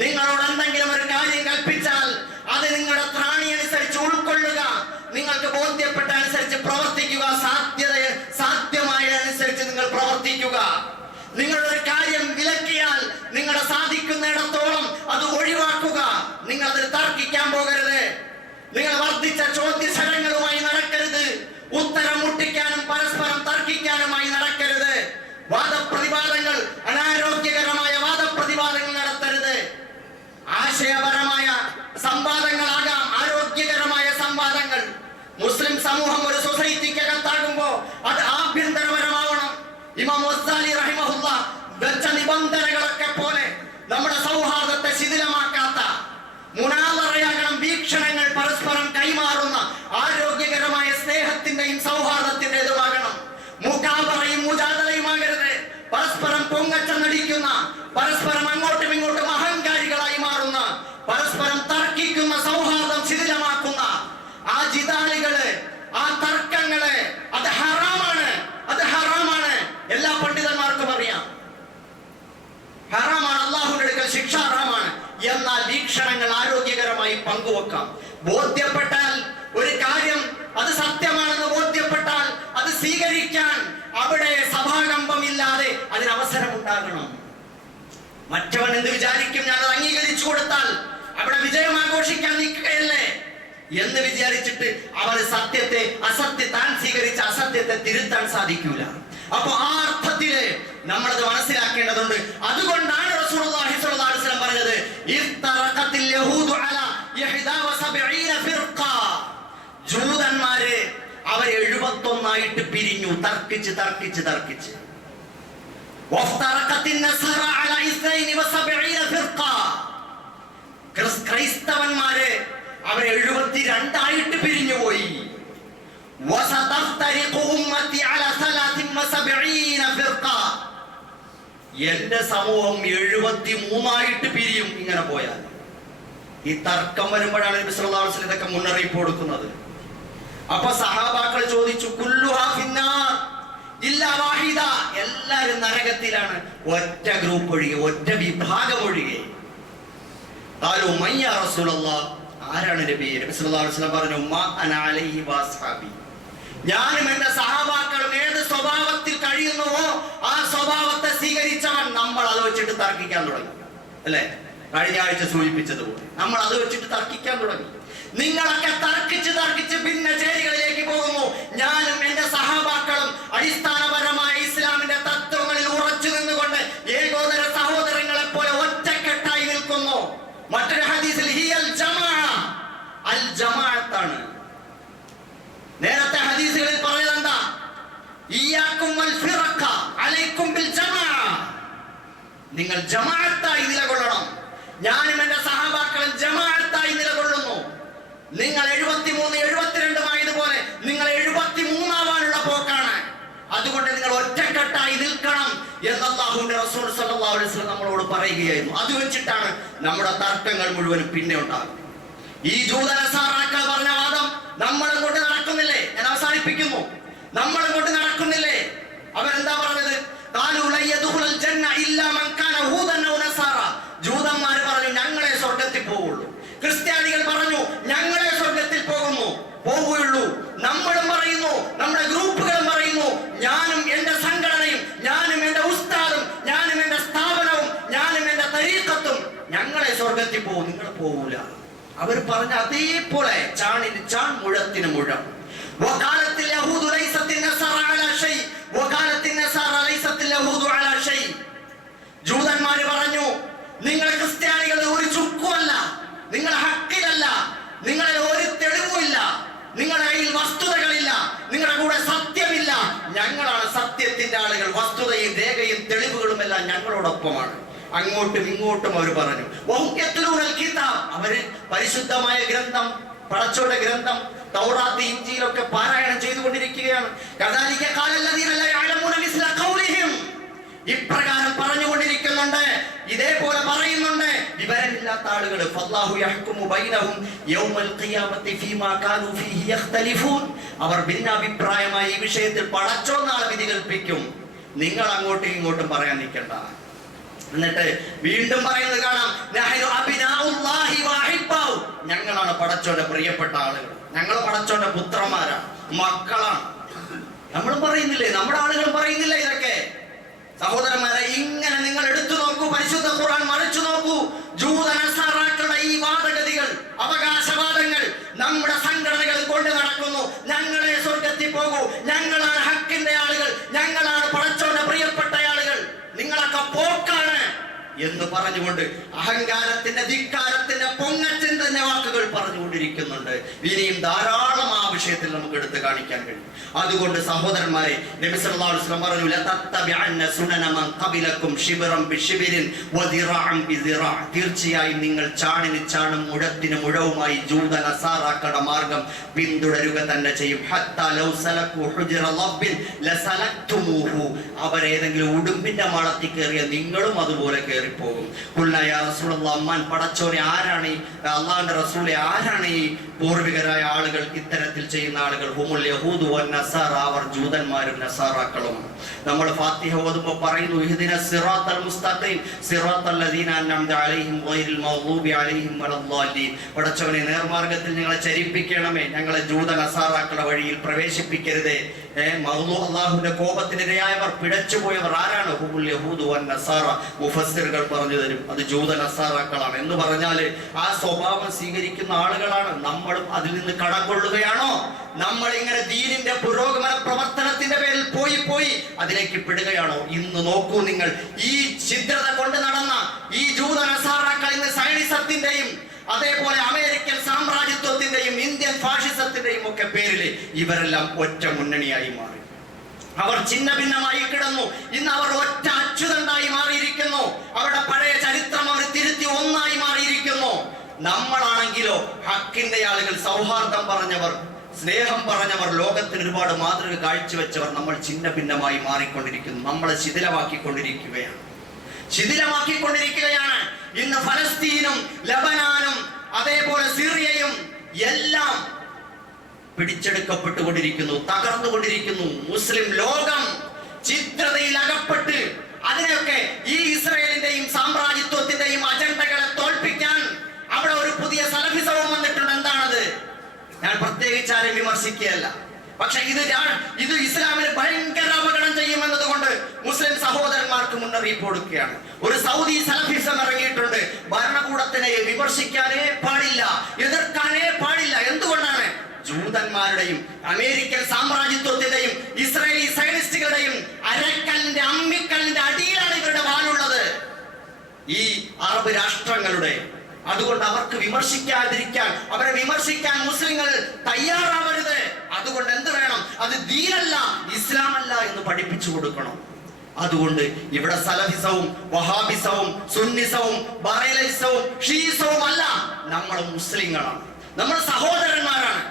നിങ്ങളോട് എന്തെങ്കിലും ഒരു കാര്യം കൽപ്പിച്ചാൽ അത് നിങ്ങളുടെ ത്രാണി അനുസരിച്ച് ഉൾക്കൊള്ളുക. നിങ്ങൾക്ക് ബോധ്യപ്പെട്ട അനുസരിച്ച് പ്രവർത്തിക്കുക. സാധ്യമായ അനുസരിച്ച് നിങ്ങൾ പ്രവർത്തിക്കുക. നിങ്ങളൊരു കാര്യം വിലക്കിയാൽ നിങ്ങളെ സാധിക്കുന്നിടത്തോളം അത് ഒഴിവാക്കുക. നിങ്ങൾ അതിൽ തർക്കിക്കാൻ പോകരുത്. നിങ്ങൾ വർദ്ധിച്ച ചോദ്യശരങ്ങളുമായി നടക്കരുത്. ഉത്തരം മുട്ടിക്കാനും പരസ്പരം തർക്കിക്കാനുമായി നടക്കരുത്. വാദപ്രതിവാദങ്ങൾ, അനാരോഗ്യകരമായ വാദപ്രതിവാദങ്ങൾ നടത്തരുത്. ആശയപരമായ സംവാദങ്ങളാകാം ആരോഗ്യകരമായ സംവാദങ്ങൾ. മുസ്ലിം സമൂഹം ഒരു സൊസൈറ്റിക്കകത്താകുമ്പോ അത് ആഭ്യന്തരപരമാവണം. ഇമാം ഗസാലി റഹിമഹുല്ലാഹ് വെച്ച നിബന്ധനകളൊക്കെ പോലെ നമ്മുടെ സൗഹാർദ്ദത്തെ ശിഥിലമാക്കാത്ത മുനാദറയാകണം. വീക്ഷണങ്ങൾ പരസ്പരം കൈമാറുന്ന ആരോഗ്യകരമായ സ്നേഹത്തിന്റെയും സൗഹാർദ്ദത്തിന്റേതുമാകണം. മുഖാബറയും മുജാദലയുമാകരുത്. പരസ്പരം പൊങ്ങച്ച നടിക്കുന്ന, പരസ്പരം അങ്ങോട്ടും ഇങ്ങോട്ടും അഹങ്കാരികളായി മാറുന്ന, പരസ്പരം തർക്കിക്കുന്ന, സൗഹാർദ്ദം ശിഥിലമാക്കുന്ന ആ ജിദാലുകള്, ആ തർക്കങ്ങള്, അത് ഹറാമാണ്. അത് ഹറാമാണ്. എല്ലാ പണ്ഡിതന്മാർക്കും അറിയാം, ഹറാമാണ്. അല്ലാഹുവിന്റെ അടുക്കൽ ശിക്ഷ ഹറാമാണ്. എന്നാൽ വീക്ഷണങ്ങൾ ആരോഗ്യകരമായി പങ്കുവെക്കാം. ബോധ്യപ്പെട്ടാൽ ഒരു കാര്യം അത് സത്യമാണെന്ന് ബോധ്യപ്പെട്ടാൽ അത് സ്വീകരിക്കാൻ അവിടെ സഭാകമ്പമില്ലാതെ അതിന് അവസരം ഉണ്ടാകണം. മറ്റവൻ എന്ത് വിചാരിക്കും, ഞാൻ അത് അംഗീകരിച്ചു കൊടുത്താൽ അവിടെ വിജയം ആഘോഷിക്കാൻ നിൽക്കുകയല്ലേ എന്ന് വിചാരിച്ചിട്ട് അവർ താൻ സ്വീകരിച്ച അസത്യത്തെ തിരുത്താൻ സാധിക്കൂല. അപ്പൊ ആ അർത്ഥത്തില് നമ്മളത് മനസ്സിലാക്കേണ്ടതുണ്ട്. അതുകൊണ്ടാണ് റസൂലുള്ളാഹി സ്വല്ലല്ലാഹു അലൈഹി വസല്ലം പറഞ്ഞത്, ഇഫ്തറഖത്തിൽ യഹൂദു അലാ 71 ഫിർഖ. ജൂതന്മാര് അവർ 71 ആയിട്ട് പിരിഞ്ഞു, തർക്കിച്ച്. വഫ്തറഖത്തിൻ നസറ അലാ 72 ഫിർഖ. ക്രൈസ്തവന്മാര് അവർ 72 ആയിട്ട് പിരിഞ്ഞുപോയി. വസതഫ്തരിഖു ഉമ്മത്തി അലാ 73 ഫിർഖ. എന്റെ സമൂഹം 73 ആയിട്ട് പിരിയും ഇങ്ങനെ പോയാൽ. ഈ തർക്കം വരുമ്പോഴാണ് നബി സല്ലല്ലാഹു അലൈഹി വസല്ലം ഇതൊക്കെ മുന്നറിയിപ്പ് കൊടുക്കുന്നത്. അപ്പൊ സഹാബാക്കൾ ചോദിച്ചു, കുല്ലുഹാ ഫിന്നാർ ഇല്ലാ വാഹിദ. എല്ലാരും നരകത്തിലാണ്, ഒറ്റ ഗ്രൂപ്പ് ഒഴികെ, ഒറ്റ വിഭാഗം ഒഴികെ. ഖാലൂ മൻ യാ റസൂലല്ലാഹ്, ആരാണ് നബി? നബി സല്ലല്ലാഹു അലൈഹി വസല്ലം പറഞ്ഞു, മാ അന അലൈഹി വസ്ഹാബി, ഞാനും എന്റെ സഹാബാക്കളും ഏത് സ്വഭാവത്തിൽ കഴിയുന്നുവോ ആ സ്വഭാവത്തെ സ്വീകരിച്ചവൻ. നമ്മൾ അത് വെച്ചിട്ട് തർക്കിക്കാൻ തുടങ്ങി, അല്ലെ? കഴിഞ്ഞ ആഴ്ച സൂചിപ്പിച്ചതുപോലെ നമ്മൾ അത് വെച്ചിട്ട് തർക്കിക്കാൻ തുടങ്ങി. നിങ്ങളൊക്കെ തർക്കിച്ച് ഭിന്നചേരികളിലേക്ക് പോകുന്നു. ഞാനും എന്റെ സഹാബാക്കളും അടിസ്ഥാനപരമായ ഇസ്ലാമിന്റെ തത്വങ്ങളിൽ ഉറച്ചു നിന്നുകൊണ്ട് ഏകോദര സഹോദരങ്ങളെ പോലെ ഒറ്റക്കെട്ടായി നിൽക്കുന്നു. മറ്റൊരു ഹദീസിൽ ഹിയൽ ജമാഅ, അൽ ജമാഅത്താണ്. നേരത്തെ ഹദീസുകളിൽ പറയുന്നതെന്താ? ഇയ്യാകും വൽ ഫിറഖ അലൈക്കും ബിൽ ജമാഅ. നിങ്ങൾ ജമാഅത്തായി നിലകൊള്ളണം. ഞാനും എന്റെ സഹാബാക്കളും ജമാഅത്തായി നിലകൊള്ളുന്നു. നിങ്ങൾ 73, 72 ആയതുപോലെ നിങ്ങൾ 73 ആവാനുള്ള പോക്കാണ്. അതുകൊണ്ട് നിങ്ങൾ ഒറ്റക്കെട്ടായി നിൽക്കണം എന്ന് അല്ലാഹുവിന്റെ റസൂൽ സല്ലല്ലാഹു അലൈഹി വസല്ലം നമ്മളോട് പറയുകയായിരുന്നു. അത് വെച്ചിട്ടാണ് നമ്മുടെ തർക്കങ്ങൾ മുഴുവനും പിന്നെ ഉണ്ടാകുന്നത്. ഈ ജൂതനസാറാക്കൾ പറഞ്ഞ വാദം നമ്മളും കൊണ്ട് നടക്കുന്നില്ലേ? ഞാൻ അവസാനിപ്പിക്കുന്നു. നമ്മളും കൊണ്ട് നടക്കുന്നില്ലേ? അവരെന്താ പറഞ്ഞത്? ജൂതന്മാർ പറഞ്ഞു ഞങ്ങളെ സ്വർഗത്തിൽ പോവുള്ളൂ. ക്രിസ്ത്യാനികൾ പറഞ്ഞു ഞങ്ങളെ സ്വർഗത്തിൽ പോവുകയുള്ളൂ. നമ്മളും പറയുന്നു, നമ്മുടെ ഗ്രൂപ്പുകളും പറയുന്നു, ഞാനും എന്റെ സംഘടനയും ഞാനും എന്റെ ഉസ്താദും ഞാനും എന്റെ സ്ഥാപനം സ്വർഗത്തിൽ പോകും. നിങ്ങൾ പോകൂല. അവർ പറഞ്ഞ അതേപോലെ ചാണിന് ചാൺ മുഴത്തിന് മുഴം. വകാലത്തിൽ യഹൂദു ലൈസത്തിൽ നസറ അലാ ഷൈ വകാലത്തിൽ നസറ ലൈസത്തിൽ യഹൂദു അലാ ഷൈ. ജൂതന്മാർ പറഞ്ഞു, നിങ്ങൾ ക്രിസ്ത്യാനികൾ ഒരു ചുക്കുമല്ല, നിങ്ങൾ ഹക്കിലല്ല, നിങ്ങളിൽ ഒരു തെളിവുമില്ല, നിങ്ങളുടെ കയ്യിൽ വസ്തുതകളില്ല, നിങ്ങളുടെ കൂടെ സത്യമില്ല. ഞങ്ങളാണ് സത്യത്തിന്റെ ആളുകൾ, വസ്തുതയും രേഖയും തെളിവുകളും എല്ലാം ഞങ്ങളോടൊപ്പമാണ്. അങ്ങോട്ടും ഇങ്ങോട്ടും അവർ പറഞ്ഞു. അവര് പരിശുദ്ധമായ ഗ്രന്ഥം, പടച്ചോന്റെ ഗ്രന്ഥം തൗറാത്ത് ഇഞ്ചീലൊക്കെ പാരായണം ചെയ്തുകൊണ്ടിരിക്കുകയാണ്. ഇപ്രകാരം പറഞ്ഞുകൊണ്ടിരിക്കുന്നുണ്ട്. ഇതേപോലെ പറയുന്നുണ്ട് വിവരമില്ലാത്ത ആളുകൾ. അവർ ഭിന്നാഭിപ്രായമായി ഈ വിഷയത്തിൽ പടച്ചോൻ നാളെ വിധി കൽപ്പിക്കും. നിങ്ങൾ അങ്ങോട്ടും ഇങ്ങോട്ടും പറയാൻ നിൽക്കണ്ട. എന്നിട്ട് വീണ്ടും പറയുന്നത് കാണാം, ഞങ്ങളാണ് പടച്ചോന്റെ പ്രിയപ്പെട്ട ആളുകൾ, ഞങ്ങൾ പടച്ചോന്റെ പുത്രന്മാരാ, മക്കളാണ്. നമ്മളും പറയുന്നില്ലേ, നമ്മുടെ ആളുകൾ പറയുന്നില്ല ഇതൊക്കെ? സഹോദരന്മാരെ, ഇങ്ങനെ നിങ്ങൾ എടുത്തു നോക്കൂ, പരിശുദ്ധ ഖുർആൻ മറിച്ചു നോക്കൂ. ജൂതനസാറാക്കളുടെ ഈ വാദഗതികൾ, അവകാശവാദങ്ങൾ നമ്മുടെ സംഘടനകൾ കൊണ്ട് നടക്കുന്നു. ഞങ്ങളെ സ്വർഗത്തിൽ പോകൂ, ഞങ്ങളാണ് ഹക്കിന്റെ ആളുകൾ, ഞങ്ങളാണ് പടച്ചോന്റെ പ്രിയപ്പെട്ട ആളുകൾ, നിങ്ങളൊക്കെ പോക്കാണ് എന്ന് പറഞ്ഞുകൊണ്ട് അഹങ്കാരത്തിന്റെ, ധിക്കാരത്തിന്റെ, പൊങ്ങച്ചൻ തന്നെ വാക്കുകൾ പറഞ്ഞുകൊണ്ടിരിക്കുന്നുണ്ട്. ഇനിയും ധാരാളം ആ വിഷയത്തിൽ നമുക്ക് എടുത്ത് കാണിക്കാൻ കഴിയും. അതുകൊണ്ട് സഹോദരന്മാരെ, നബി സല്ലല്ലാഹു അലൈഹി വസല്ലം പറഞ്ഞു, ലതത്തബിഅന്ന സുനന മൻ ഖബലകും ശിബ്റൻ ബിശിബ്രിൻ വദിറാഅൻ ബിദിറാ. തീർച്ചയായും നിങ്ങൾ ചാണിന് ചാണും മുഴത്തിന് മുഴവുമായി ജൂത നസാറാക്കളുടെ മാർഗം പിന്തുടരുക തന്നെ ചെയ്യും. ഹത്താ ലൗ സലകു ഹുജ്റ ലബ്ബിൻ ലസലക്തുമൂഹു. അവരേതെങ്കിലും ഉടുമ്പിന്റെ മാളത്തിൽ കയറിയ നിങ്ങളും അതുപോലെ കയറിപ്പോകും. ഖുൽനാ യാ റസൂലല്ലാഹ്, അമ്മാൻ പടച്ചോനെ ആരാണ്, അല്ലാഹുവിന്റെ റസൂലെ ആരാണ് ഈ പൂർവികരായ ആളുകൾ, ഇത്തരത്തിൽ ചെയ്യുന്ന ആളുകൾ? ഹുമുൽ യഹൂദു വൻ നസാറ. അവർ ജൂതന്മാരും നസാറാക്കളുമാണ്. നമ്മൾ ഫാത്തിഹ ഓതുമ്പോൾ പറയുന്നു, ഇഹ്ദിന സിറാത്തൽ മുസ്തഖീം സിറാത്തൽ ലദീന അൻഅംത അലൈഹിം ഗൈറിൽ മഗ്ദൂബി അലൈഹിം വലദ്ദാലിൻ. പടച്ചവനെ, നേർമാർഗ്ഗത്തിൽ ഞങ്ങളെ ചരിപ്പിക്കണമേ, ഞങ്ങളെ ജൂത നസാറാക്കളുടെ വഴിയിൽ പ്രവേശിപ്പിക്കരുതേ. അല്ലാഹുവിന്റെ കോപത്തിനിരയായവർ, പിഴച്ചുപോയവർ ആരാണ്? ഹുമുൽ യഹൂദു വൻ നസാറ. മുഫസ്സിറുകൾ പറഞ്ഞു തരും, അത് ജൂത നസാറാക്കളാണ്. എന്ന് പറഞ്ഞാൽ ആ സ്വഭാവം സ്വീകരിക്കുന്ന ആളുകളാണ്. നമ്മളും അതിൽ നിന്ന് കടകൊള്ളുകയാണോ? നമ്മൾ ഇങ്ങനെ ദീനിന്റെ പുരോഗമന പ്രവർത്തനത്തിന്റെ പേരിൽ പോയി അതിലേക്ക് പെടുകയാണോ? ഇന്ന് നോക്കൂ നിങ്ങൾ, ഈ ഛിദ്രത കൊണ്ട് നടന്ന ഈ ജൂത നസാറാക്കൾ ഇന്ന് സൈനിസത്തിന്റെയും അതേപോലെ അമേരിക്കൻ സാമ്രാജ്യത്വത്തിന്റെയും ഇന്ത്യൻ ഫാഷിസത്തിന്റെയും ഒക്കെ പേരിൽ ഇവരെല്ലാം ഒറ്റ മുന്നണിയായി മാറി. അവർ ഛിന്ന ഭിന്നമായി കിടന്നു. ഇന്ന് അവർ ഒറ്റ അച്യുതണ്ടായി മാറിയിരിക്കുന്നു. അവരുടെ പഴയ ചരിത്രം അവർ തിരുത്തി ഒന്നായി മാറിയിരിക്കുന്നു. നമ്മളാണെങ്കിലോ ഹക്കിന്റെ ആളുകൾ, സൗഹാർദ്ദം പറഞ്ഞവർ, സ്നേഹം പറഞ്ഞവർ, ലോകത്തിന് ഒരുപാട് മാതൃക കാഴ്ചവെച്ചവർ, നമ്മൾ ഛിന്ന ഭിന്നമായി മാറിക്കൊണ്ടിരിക്കുന്നു. നമ്മളെ ശിഥിലമാക്കിക്കൊണ്ടിരിക്കുകയാണ്. ഇന്ന് ഫലസ്തീനും ലബനാനും അതേപോലെ സിറിയയും എല്ലാം പിടിച്ചെടുക്കപ്പെട്ടുകൊണ്ടിരിക്കുന്നു, തകർന്നുകൊണ്ടിരിക്കുന്നു. മുസ്ലിം ലോകം ചിത്രതയിൽ അകപ്പെട്ട് അതിനെയൊക്കെ ഈ ഇസ്രായേലിന്റെയും സാമ്രാജ്യത്വത്തിന്റെയും അജണ്ടകളെ തോൽപ്പിക്കാൻ അവിടെ ഒരു പുതിയ സലഫിസവും വന്നിട്ടുണ്ട്. എന്താണത്? ഞാൻ പ്രത്യേകിച്ച് ആരും വിമർശിക്കുകയല്ല, പക്ഷെ ഇത് ഇസ്ലാമിന് ഭയങ്കര അപകടം ചെയ്യുമെന്നത് കൊണ്ട് മുസ്ലിം സഹോദരന്മാർക്ക് മുന്നറിയിപ്പ് കൊടുക്കുകയാണ്. ഒരു സൗദി സലഫിസം ഇറങ്ങിയിട്ടുണ്ട്. ഭരണകൂടത്തിനെ വിമർശിക്കാനേ പാടില്ല, എതിർക്കാനേ പാടില്ല. എന്തുകൊണ്ടാണ്? ജൂതന്മാരുടെയും അമേരിക്കൻ സാമ്രാജ്യത്വത്തിന്റെയും ഇസ്രായേലി സയനിസ്റ്റുകളുടെയും അരക്കല്ലിന്റെ അമ്മിക്കല്ലിന്റെ അടിയിലാണ് ഇവരുടെ വാലുള്ളത്, ഈ അറബ് രാഷ്ട്രങ്ങളുടെ. അതുകൊണ്ട് അവർക്ക് വിമർശിക്കാതിരിക്കാൻ, അവരെ വിമർശിക്കാൻ മുസ്ലിങ്ങൾ തയ്യാറാവരുത്. അതുകൊണ്ട് എന്ത് വേണം? അത് ദീനല്ല, ഇസ്ലാമല്ല എന്ന് പഠിപ്പിച്ചു കൊടുക്കണം. അതുകൊണ്ട് ഇവിടെ സലഫിസവും വഹാബിസവും സുന്നിസവും ബറൈലിസവും ഷീസവും അല്ല, നമ്മൾ മുസ്ലിങ്ങളാണ്, നമ്മൾ സഹോദരന്മാരാണ്.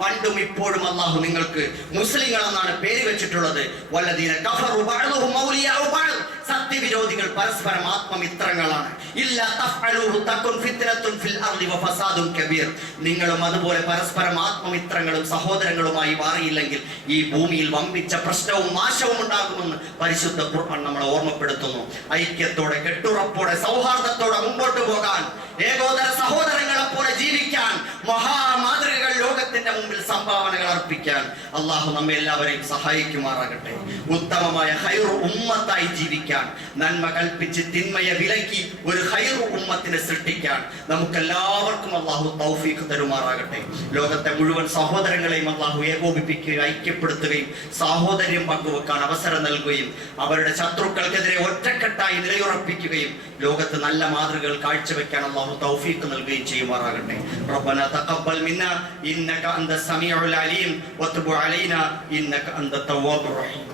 പണ്ടും ഇപ്പോഴും അല്ലാഹു നിങ്ങൾക്ക് മുസ്ലിങ്ങൾ എന്നാണ് പേര് വെച്ചിട്ടുള്ളത്. വല്ലദീന കഫറു ബഅദുഹും ഔലിയാഉ ബഅദ്. സത്യവിരോധികൾ പരസ്പരം ആത്മമിത്രങ്ങളാണ്. ഇല്ലാ തഫ്അലൂഹു തകുൻ ഫിത്നത്തുൻ ഫിൽ അർളി വഫസാദുൻ കബീർ. നിങ്ങളും അതുപോലെ പരസ്പരം ആത്മമിത്രങ്ങളും സഹോദരങ്ങളുമായി മാറിയില്ലെങ്കിൽ ഈ ഭൂമിയിൽ വമ്പിച്ച പ്രശ്നവും നാശവും ഉണ്ടാകുമെന്ന് പരിശുദ്ധ ഖുർആൻ നമ്മളെ ഓർമ്മപ്പെടുത്തുന്നു. ഐക്യത്തോടെ, കെട്ടുറപ്പോടെ, സൗഹാർദ്ദത്തോടെ മുമ്പോട്ട് പോകാൻ, ഏകോദര സഹോദരങ്ങളെ പോലെ ജീവിക്കാൻ മഹാമാതൃകകൾ ലോകത്തിന് സമൂഹത്തിന്റെ മുമ്പിൽ സംഭാവനകൾ അർപ്പിക്കാൻ അള്ളാഹു നമ്മെ എല്ലാവരെയും സഹായിക്കുമാറാകട്ടെ. ഉത്തമമായ ഖൈറു ഉമ്മത്തായി ജീവിക്കാൻ, നന്മ കൽപ്പിച്ച് തിന്മയെ വിലക്കി ഒരു ഖൈറു ഉമ്മത്തിനെ സൃഷ്ടിക്കാൻ നമുക്കെല്ലാവർക്കും അള്ളാഹു തൗഫീഖ് തരുമാറാകട്ടെ. ലോകത്തെ മുഴുവൻ സഹോദരങ്ങളെയും അള്ളാഹു ഏകോപിപ്പിക്കുകയും ഐക്യപ്പെടുത്തുകയും സാഹോദര്യം പങ്കുവെക്കാൻ അവസരം നൽകുകയും അവരുടെ ശത്രുക്കൾക്കെതിരെ ഒറ്റക്കെട്ടായി നിലയുറപ്പിക്കുകയും ലോകത്ത് നല്ല മാതൃകകൾ കാഴ്ചവെക്കാൻ അള്ളാഹു തൗഫീഖ് നൽകുകയും ചെയ്യുമാറാകട്ടെ. റബ്ബനാ തഖബ്ബൽ മിന്നാ ഇന്നക അന്ത സമീഉൽ അലീം വതുബ് അലൈനാ ഇന്നക അന്ത തവ്വാബുർ റഹീം.